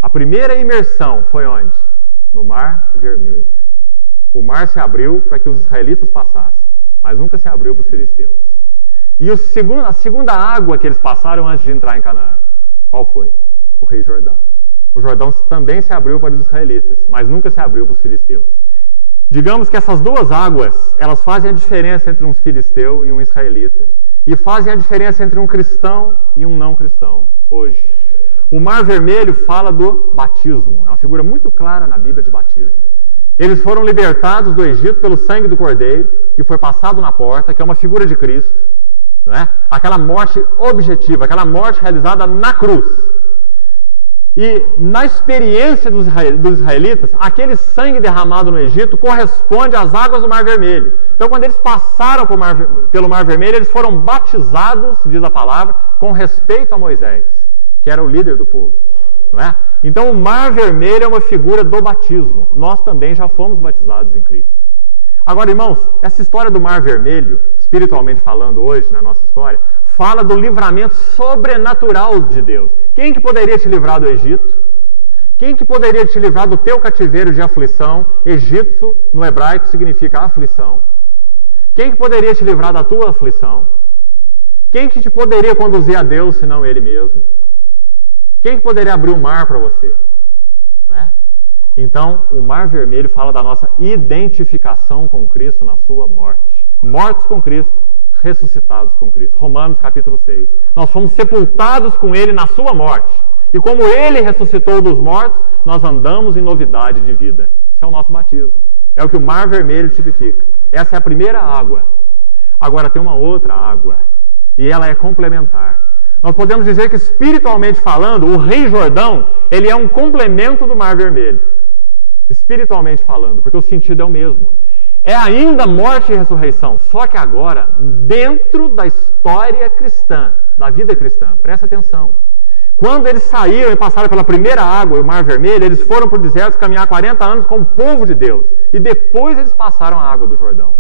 A primeira imersão foi onde? No Mar Vermelho. O mar se abriu para que os israelitas passassem, mas nunca se abriu para os filisteus. E a segunda água que eles passaram antes de entrar em Canaã, qual foi? O Rio Jordão. O Jordão também se abriu para os israelitas, mas nunca se abriu para os filisteus. Digamos que essas 2 águas, elas fazem a diferença entre um filisteu e um israelita, e fazem a diferença entre um cristão e um não cristão hoje. O Mar Vermelho fala do batismo, é uma figura muito clara na Bíblia de batismo. Eles foram libertados do Egito pelo sangue do Cordeiro, que foi passado na porta, que é uma figura de Cristo, não é? Aquela morte objetiva, aquela morte realizada na cruz. E na experiência dos israelitas, aquele sangue derramado no Egito corresponde às águas do Mar Vermelho. Então, quando eles passaram pelo Mar Vermelho, eles foram batizados, diz a palavra, com respeito a Moisés, que era o líder do povo, não é? Então, o Mar Vermelho é uma figura do batismo. Nós também já fomos batizados em Cristo. Agora, irmãos, essa história do Mar Vermelho, espiritualmente falando hoje, na nossa história, fala do livramento sobrenatural de Deus. Quem que poderia te livrar do Egito? Quem que poderia te livrar do teu cativeiro de aflição? Egito, no hebraico, significa aflição. Quem que poderia te livrar da tua aflição? Quem que te poderia conduzir a Deus, senão Ele mesmo? Quem que poderia abrir o mar para você? Não é? Então, o Mar Vermelho fala da nossa identificação com Cristo na sua morte. Mortos com Cristo, ressuscitados com Cristo. Romanos capítulo 6. Nós fomos sepultados com Ele na sua morte. E como Ele ressuscitou dos mortos, nós andamos em novidade de vida. Isso é o nosso batismo. É o que o Mar Vermelho tipifica. Essa é a primeira água. Agora tem uma outra água, e ela é complementar. Nós podemos dizer que, espiritualmente falando, o Rio Jordão, ele é um complemento do Mar Vermelho. Espiritualmente falando, porque o sentido é o mesmo. É ainda morte e ressurreição, só que agora, dentro da história cristã, da vida cristã. Presta atenção. Quando eles saíram e passaram pela primeira água, o Mar Vermelho, eles foram para o deserto caminhar 40 anos com o povo de Deus. E depois eles passaram a água do Jordão.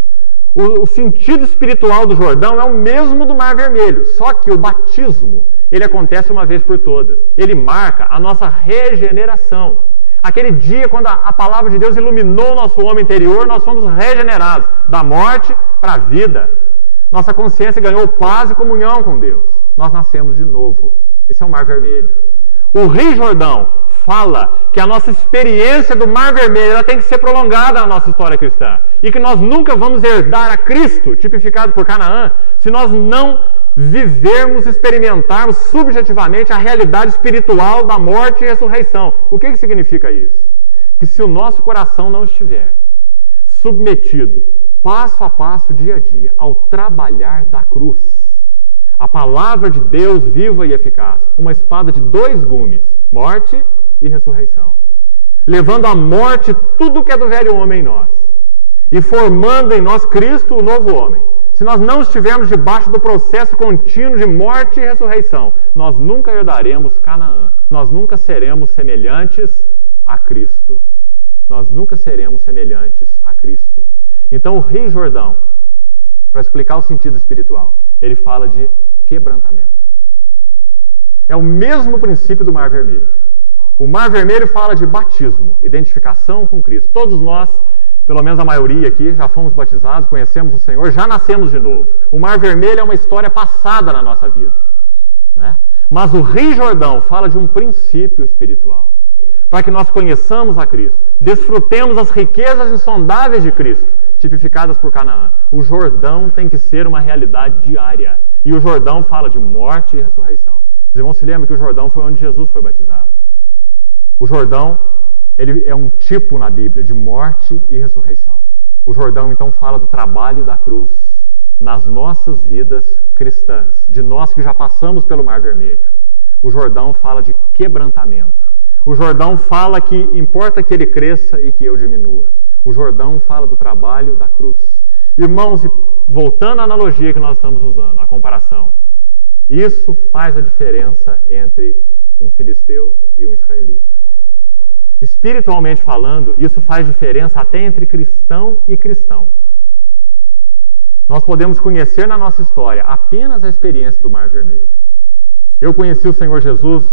O sentido espiritual do Jordão é o mesmo do Mar Vermelho, só que o batismo, ele acontece uma vez por todas. Ele marca a nossa regeneração. Aquele dia quando a palavra de Deus iluminou o nosso homem interior, nós fomos regenerados da morte para a vida. Nossa consciência ganhou paz e comunhão com Deus. Nós nascemos de novo. Esse é o Mar Vermelho. O Rio Jordão fala que a nossa experiência do Mar Vermelho ela tem que ser prolongada na nossa história cristã. E que nós nunca vamos herdar a Cristo, tipificado por Canaã, se nós não vivermos, experimentarmos subjetivamente a realidade espiritual da morte e ressurreição. O que significa isso? Que se o nosso coração não estiver submetido, passo a passo, dia a dia, ao trabalhar da cruz, a palavra de Deus viva e eficaz, uma espada de 2 gumes, morte e ressurreição, levando à morte tudo que é do velho homem em nós, e formando em nós Cristo, o novo homem. Se nós não estivermos debaixo do processo contínuo de morte e ressurreição, nós nunca herdaremos Canaã, nós nunca seremos semelhantes a Cristo. Nós nunca seremos semelhantes a Cristo. Então o Rio Jordão, para explicar o sentido espiritual, ele fala de quebrantamento. É o mesmo princípio do Mar Vermelho. O Mar Vermelho fala de batismo, identificação com Cristo. Todos nós, pelo menos a maioria aqui, já fomos batizados, conhecemos o Senhor, já nascemos de novo. O Mar Vermelho é uma história passada na nossa vida, né? Mas o Rio Jordão fala de um princípio espiritual, para que nós conheçamos a Cristo, desfrutemos as riquezas insondáveis de Cristo, tipificadas por Canaã. O Jordão tem que ser uma realidade diária. E o Jordão fala de morte e ressurreição. Os irmãos se lembram que o Jordão foi onde Jesus foi batizado. O Jordão, ele é um tipo na Bíblia de morte e ressurreição. O Jordão, então, fala do trabalho da cruz nas nossas vidas cristãs, de nós que já passamos pelo Mar Vermelho. O Jordão fala de quebrantamento. O Jordão fala que importa que ele cresça e que eu diminua. O Jordão fala do trabalho da cruz. Irmãos, voltando à analogia que nós estamos usando, a comparação, isso faz a diferença entre um filisteu e um israelita. Espiritualmente falando, isso faz diferença até entre cristão e cristão. Nós podemos conhecer na nossa história apenas a experiência do Mar Vermelho. Eu conheci o Senhor Jesus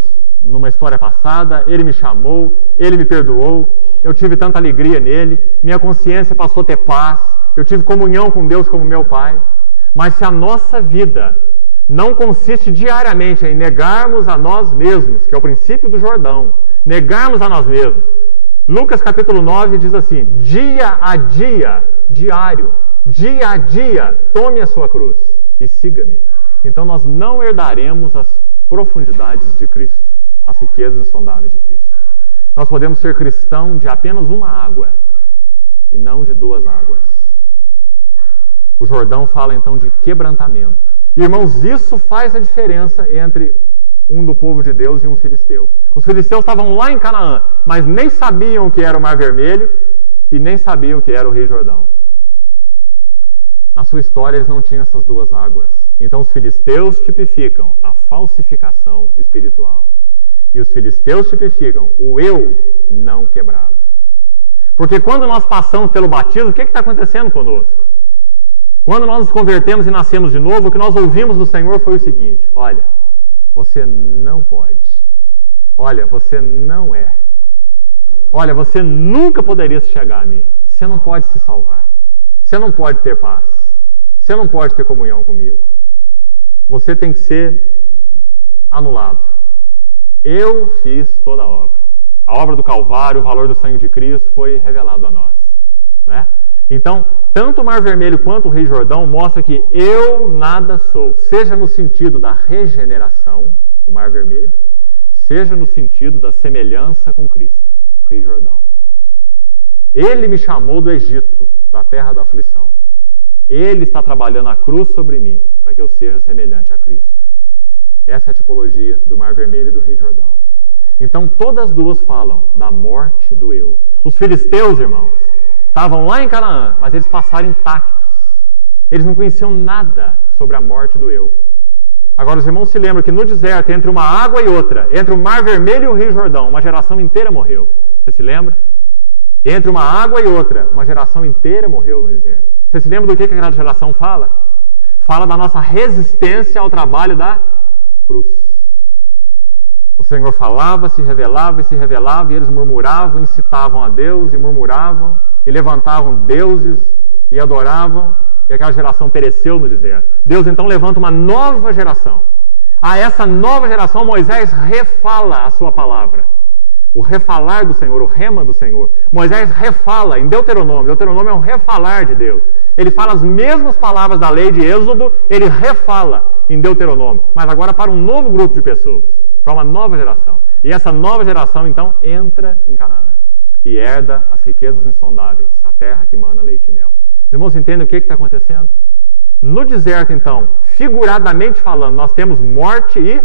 numa história passada, Ele me chamou, Ele me perdoou, eu tive tanta alegria nele, minha consciência passou a ter paz, eu tive comunhão com Deus como meu Pai. Mas se a nossa vida não consiste diariamente em negarmos a nós mesmos, que é o princípio do Jordão, negarmos a nós mesmos. Lucas capítulo 9 diz assim: dia a dia, diário, dia a dia, tome a sua cruz e siga-me. Então nós não herdaremos as profundidades de Cristo, as riquezas insondáveis de Cristo. Nós podemos ser cristão de apenas uma água e não de 2 águas. O Jordão fala então de quebrantamento. Irmãos, isso faz a diferença entre um do povo de Deus e um filisteu. Os filisteus estavam lá em Canaã, mas nem sabiam o que era o Mar Vermelho e nem sabiam o que era o Rio Jordão. Na sua história eles não tinham essas 2 águas. Então os filisteus tipificam a falsificação espiritual. E os filisteus tipificam o eu não quebrado. Porque quando nós passamos pelo batismo, o que está acontecendo conosco? Quando nós nos convertemos e nascemos de novo, o que nós ouvimos do Senhor foi o seguinte: olha, você não pode. Olha, você não é. Olha, você nunca poderia chegar a mim. Você não pode se salvar. Você não pode ter paz. Você não pode ter comunhão comigo. Você tem que ser anulado. Eu fiz toda a obra. A obra do Calvário, o valor do sangue de Cristo foi revelado a nós, né? Então, tanto o Mar Vermelho quanto o Rio Jordão mostra que eu nada sou, seja no sentido da regeneração, o Mar Vermelho, seja no sentido da semelhança com Cristo, o Rio Jordão. Ele me chamou do Egito, da terra da aflição. Ele está trabalhando a cruz sobre mim, para que eu seja semelhante a Cristo. Essa é a tipologia do Mar Vermelho e do Rio Jordão. Então, todas as duas falam da morte do eu. Os filisteus, irmãos, estavam lá em Canaã, mas eles passaram intactos. Eles não conheciam nada sobre a morte do eu. Agora, os irmãos se lembram que no deserto, entre uma água e outra, entre o Mar Vermelho e o Rio Jordão, uma geração inteira morreu. Você se lembra? Entre uma água e outra, uma geração inteira morreu no deserto. Você se lembra do que aquela geração fala? Fala da nossa resistência ao trabalho da cruz. O Senhor falava, se revelava, e eles murmuravam, incitavam a Deus e murmuravam, e levantavam deuses e adoravam, e aquela geração pereceu no deserto. Deus então levanta uma nova geração. A essa nova geração, Moisés refala a sua palavra. O refalar do Senhor, o rema do Senhor. Moisés refala em Deuteronômio. Deuteronômio é um refalar de Deus. Ele fala as mesmas palavras da lei de Êxodo, ele refala em Deuteronômio, mas agora para um novo grupo de pessoas, para uma nova geração. E essa nova geração, então, entra em Canaã e herda as riquezas insondáveis, a terra que mana leite e mel. Os irmãos entendem o que está acontecendo? No deserto, então, figuradamente falando, nós temos morte e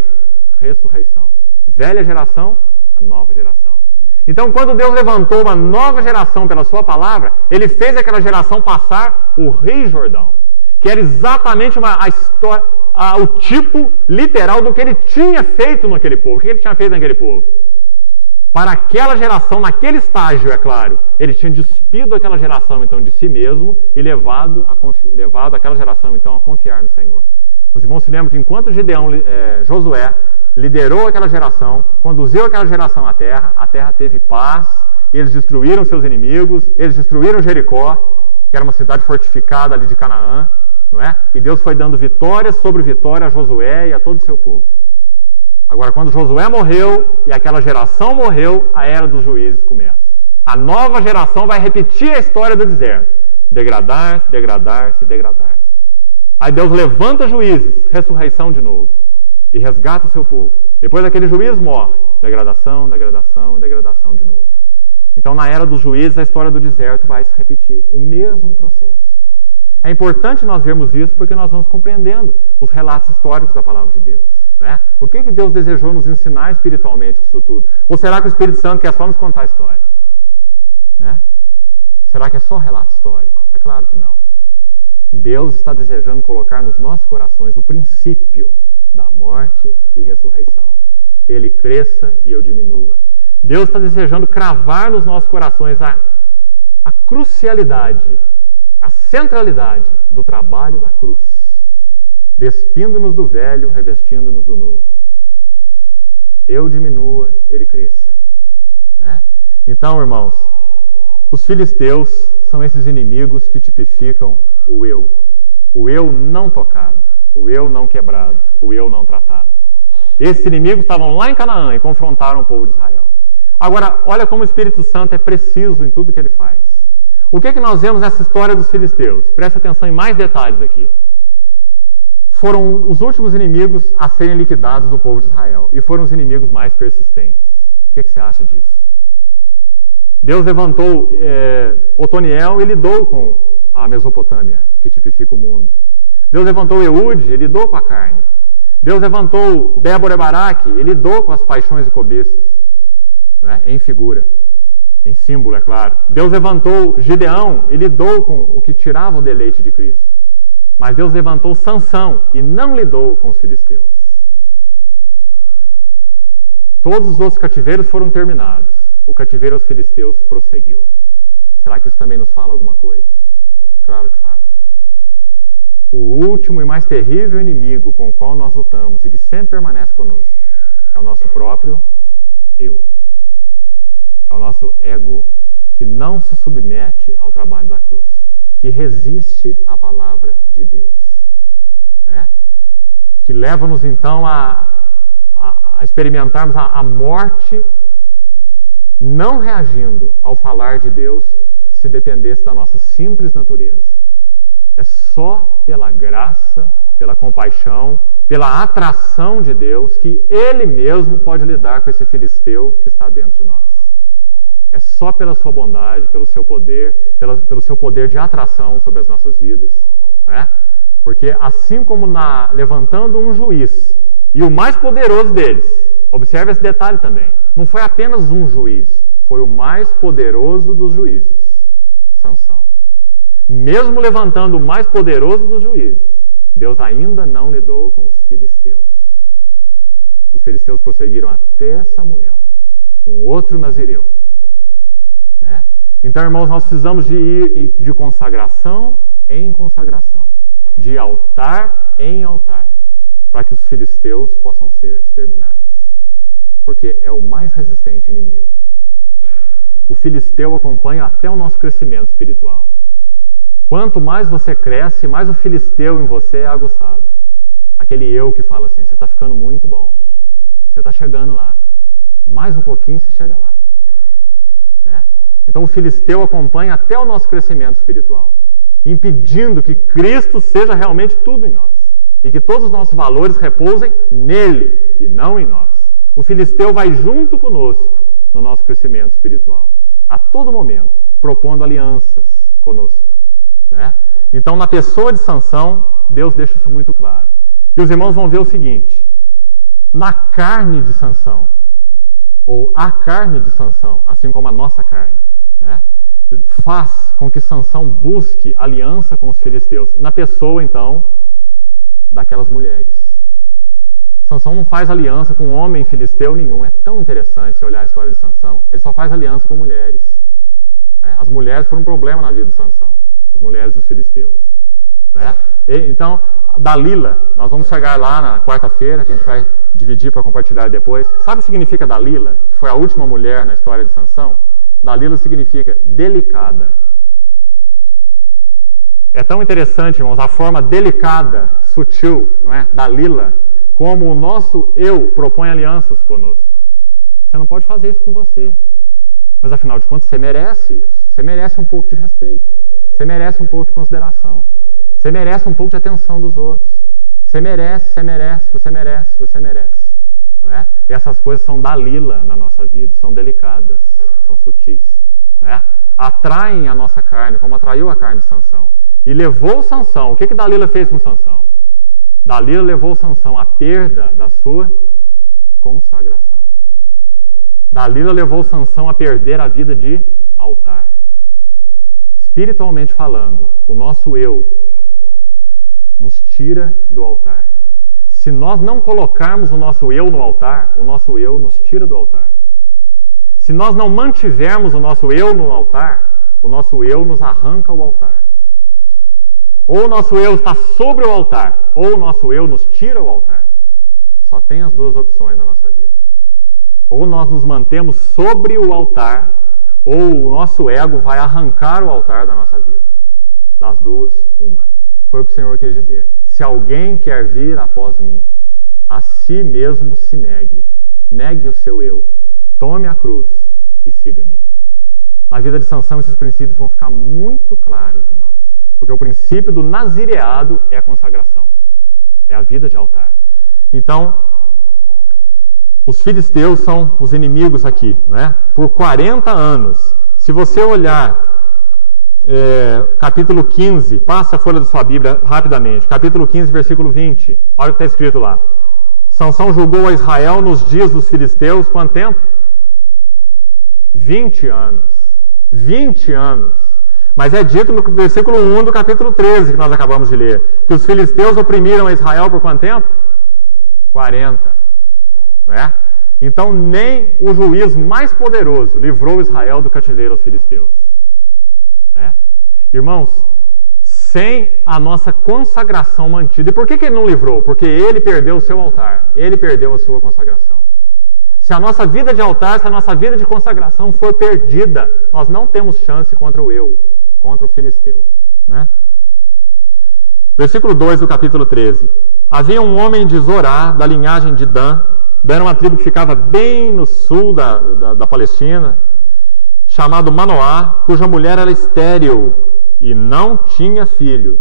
ressurreição. Velha geração, a nova geração. Então, quando Deus levantou uma nova geração pela sua palavra, Ele fez aquela geração passar o Rio Jordão, que era exatamente a história, o tipo literal do que Ele tinha feito naquele povo. O que Ele tinha feito naquele povo? Para aquela geração, naquele estágio, é claro, Ele tinha despido aquela geração, então, de si mesmo e levado aquela geração, então, a confiar no Senhor. Os irmãos se lembram que enquanto Josué liderou aquela geração, conduziu aquela geração à terra teve paz, eles destruíram seus inimigos, eles destruíram Jericó, que era uma cidade fortificada ali de Canaã, não é? E Deus foi dando vitória sobre vitória a Josué e a todo o seu povo. Agora, quando Josué morreu e aquela geração morreu, a era dos juízes começa. A nova geração vai repetir a história do deserto. Degradar-se, degradar-se, degradar-se. Aí Deus levanta juízes, ressurreição de novo, e resgata o seu povo. Depois daquele juiz morre. Degradação, degradação e degradação de novo. Então, na era dos juízes, a história do deserto vai se repetir. O mesmo processo. É importante nós vermos isso porque nós vamos compreendendo os relatos históricos da palavra de Deus. Né? O que Deus desejou nos ensinar espiritualmente com isso tudo? Ou será que o Espírito Santo quer só nos contar a história? Né? Será que é só relato histórico? É claro que não. Deus está desejando colocar nos nossos corações o princípio da morte e ressurreição. Ele cresça e eu diminua. Deus está desejando cravar nos nossos corações a crucialidade, a centralidade do trabalho da cruz, despindo-nos do velho, revestindo-nos do novo. Eu diminua, ele cresça. Né? Então, irmãos, os filisteus são esses inimigos que tipificam o eu não tocado, o eu não quebrado, o eu não tratado. Esses inimigos estavam lá em Canaã e confrontaram o povo de Israel. Agora, olha como o Espírito Santo é preciso em tudo que ele faz. O que nós vemos nessa história dos filisteus? Presta atenção em mais detalhes aqui. Foram os últimos inimigos a serem liquidados do povo de Israel. E foram os inimigos mais persistentes. O que você acha disso? Deus levantou Otoniel e lidou com a Mesopotâmia, que tipifica o mundo. Deus levantou Eude e lidou com a carne. Deus levantou Débora e Baraque e lidou com as paixões e cobiças. Não é? Em figura. Em símbolo, é claro. Deus levantou Gideão e lidou com o que tirava o deleite de Cristo. Mas Deus levantou Sansão e não lidou com os filisteus. Todos os outros cativeiros foram terminados. O cativeiro aos filisteus prosseguiu. Será que isso também nos fala alguma coisa? Claro que fala. O último e mais terrível inimigo com o qual nós lutamos e que sempre permanece conosco é o nosso próprio eu. É o nosso ego, que não se submete ao trabalho da cruz, que resiste à palavra de Deus, né? Que leva-nos então a experimentarmos a morte, não reagindo ao falar de Deus, se dependesse da nossa simples natureza. É só pela graça, pela compaixão, pela atração de Deus que Ele mesmo pode lidar com esse filisteu que está dentro de nós. É só pela sua bondade, pelo seu poder, pelo seu poder de atração sobre as nossas vidas, né? Porque assim como levantando um juiz, e o mais poderoso deles, observe esse detalhe também, não foi apenas um juiz, foi o mais poderoso dos juízes, Sansão. Mesmo levantando o mais poderoso dos juízes, Deus ainda não lidou com os filisteus. Os filisteus prosseguiram até Samuel, um outro nazireu, né? Então, irmãos, nós precisamos de ir de consagração em consagração, de altar em altar, para que os filisteus possam ser exterminados, porque é o mais resistente inimigo. O filisteu acompanha até o nosso crescimento espiritual. Quanto mais você cresce, mais o filisteu em você é aguçado. Aquele eu que fala assim, você está ficando muito bom, você está chegando lá, mais um pouquinho você chega lá, né? Então o filisteu acompanha até o nosso crescimento espiritual, impedindo que Cristo seja realmente tudo em nós, e que todos os nossos valores repousem nele e não em nós. O filisteu vai junto conosco no nosso crescimento espiritual, a todo momento, propondo alianças conosco, né? Então, na pessoa de Sansão, Deus deixa isso muito claro. E os irmãos vão ver o seguinte, na carne de Sansão, ou a carne de Sansão, assim como a nossa carne, né, faz com que Sansão busque aliança com os filisteus, na pessoa, então, daquelas mulheres. Sansão não faz aliança com homem filisteu nenhum. É tão interessante se olhar a história de Sansão. Ele só faz aliança com mulheres, né? As mulheres foram um problema na vida de Sansão, as mulheres dos filisteus, né? Então, Dalila, nós vamos chegar lá na quarta-feira, que a gente vai dividir para compartilhar depois. Sabe o que significa Dalila? Que foi a última mulher na história de Sansão? Dalila significa delicada. É tão interessante, irmãos, a forma delicada, sutil, não é? Dalila, como o nosso eu propõe alianças conosco. Você não pode fazer isso com você, mas afinal de contas você merece isso. Você merece um pouco de respeito, você merece um pouco de consideração, você merece um pouco de atenção dos outros. Você merece, você merece, você merece, você merece, não é? E essas coisas são Dalila na nossa vida, são delicadas, são sutis, né? Atraem a nossa carne, como atraiu a carne de Sansão. E levou Sansão. O que Dalila fez com Sansão? Dalila levou Sansão à perda da sua consagração. Dalila levou Sansão a perder a vida de altar. Espiritualmente falando, o nosso eu nos tira do altar. Se nós não colocarmos o nosso eu no altar, o nosso eu nos tira do altar. Se nós não mantivermos o nosso eu no altar, o nosso eu nos arranca o altar. Ou o nosso eu está sobre o altar, ou o nosso eu nos tira o altar. Só tem as duas opções na nossa vida. Ou nós nos mantemos sobre o altar, ou o nosso ego vai arrancar o altar da nossa vida. Das duas, uma. Foi o que o Senhor quis dizer. Se alguém quer vir após mim, a si mesmo se negue. Negue o seu eu. Tome a cruz e siga-me. Na vida de Sansão, esses princípios vão ficar muito claros, irmãos. Porque o princípio do nazireado é a consagração. É a vida de altar. Então, os filisteus são os inimigos aqui, não é? Por 40 anos. Se você olhar capítulo 15, passa a folha da sua Bíblia rapidamente. Capítulo 15, versículo 20. Olha o que está escrito lá. Sansão julgou a Israel nos dias dos filisteus. Quanto tempo? 20 anos. 20 anos. Mas é dito no versículo 1 do capítulo 13, que nós acabamos de ler, que os filisteus oprimiram a Israel por quanto tempo? 40. Não é? Então, nem o juiz mais poderoso livrou Israel do cativeiro aos filisteus. Né? Irmãos, sem a nossa consagração mantida. E por que ele não livrou? Porque ele perdeu o seu altar, ele perdeu a sua consagração. Se a nossa vida de altar, se a nossa vida de consagração for perdida, nós não temos chance contra o eu, contra o filisteu. Né? Versículo 2 do capítulo 13. Havia um homem de Zorá, da linhagem de Dan. Dan era uma tribo que ficava bem no sul da Palestina, chamado Manoá, cuja mulher era estéril e não tinha filhos.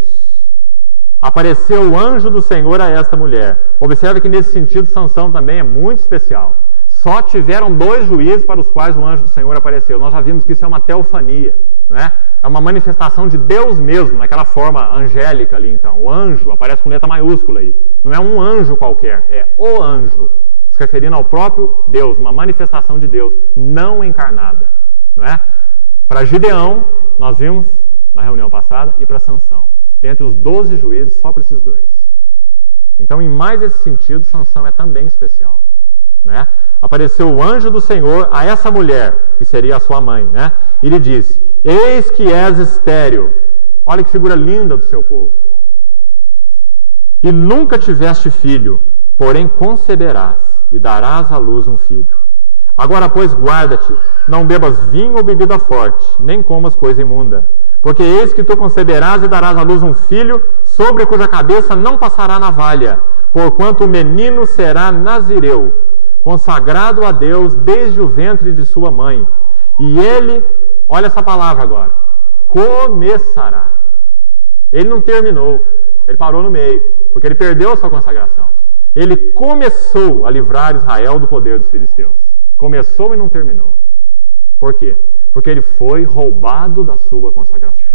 Apareceu o anjo do Senhor a esta mulher. Observe que nesse sentido Sansão também é muito especial. Só tiveram 2 juízes para os quais o anjo do Senhor apareceu. Nós já vimos que isso é uma teofania, não é? É uma manifestação de Deus mesmo, naquela forma angélica ali, então. O anjo aparece com letra maiúscula aí. Não é um anjo qualquer, é o anjo, se referindo ao próprio Deus, uma manifestação de Deus não encarnada, não é? Para Gideão, nós vimos na reunião passada, e para Sansão. Dentre os 12 juízes, só para esses 2. Então, em mais esse sentido, Sansão é também especial, né? Apareceu o anjo do Senhor a essa mulher, que seria a sua mãe, né? E lhe disse: eis que és estéril. Olha que figura linda do seu povo. E nunca tiveste filho, porém conceberás e darás à luz um filho. Agora, pois, guarda-te, não bebas vinho ou bebida forte, nem comas coisa imunda. Porque eis que tu conceberás e darás à luz um filho, sobre cuja cabeça não passará navalha, porquanto o menino será nazireu, consagrado a Deus desde o ventre de sua mãe. E ele, olha essa palavra agora, começará. Ele não terminou, ele parou no meio, porque ele perdeu a sua consagração. Ele começou a livrar Israel do poder dos filisteus. Começou e não terminou. Por quê? Porque ele foi roubado da sua consagração.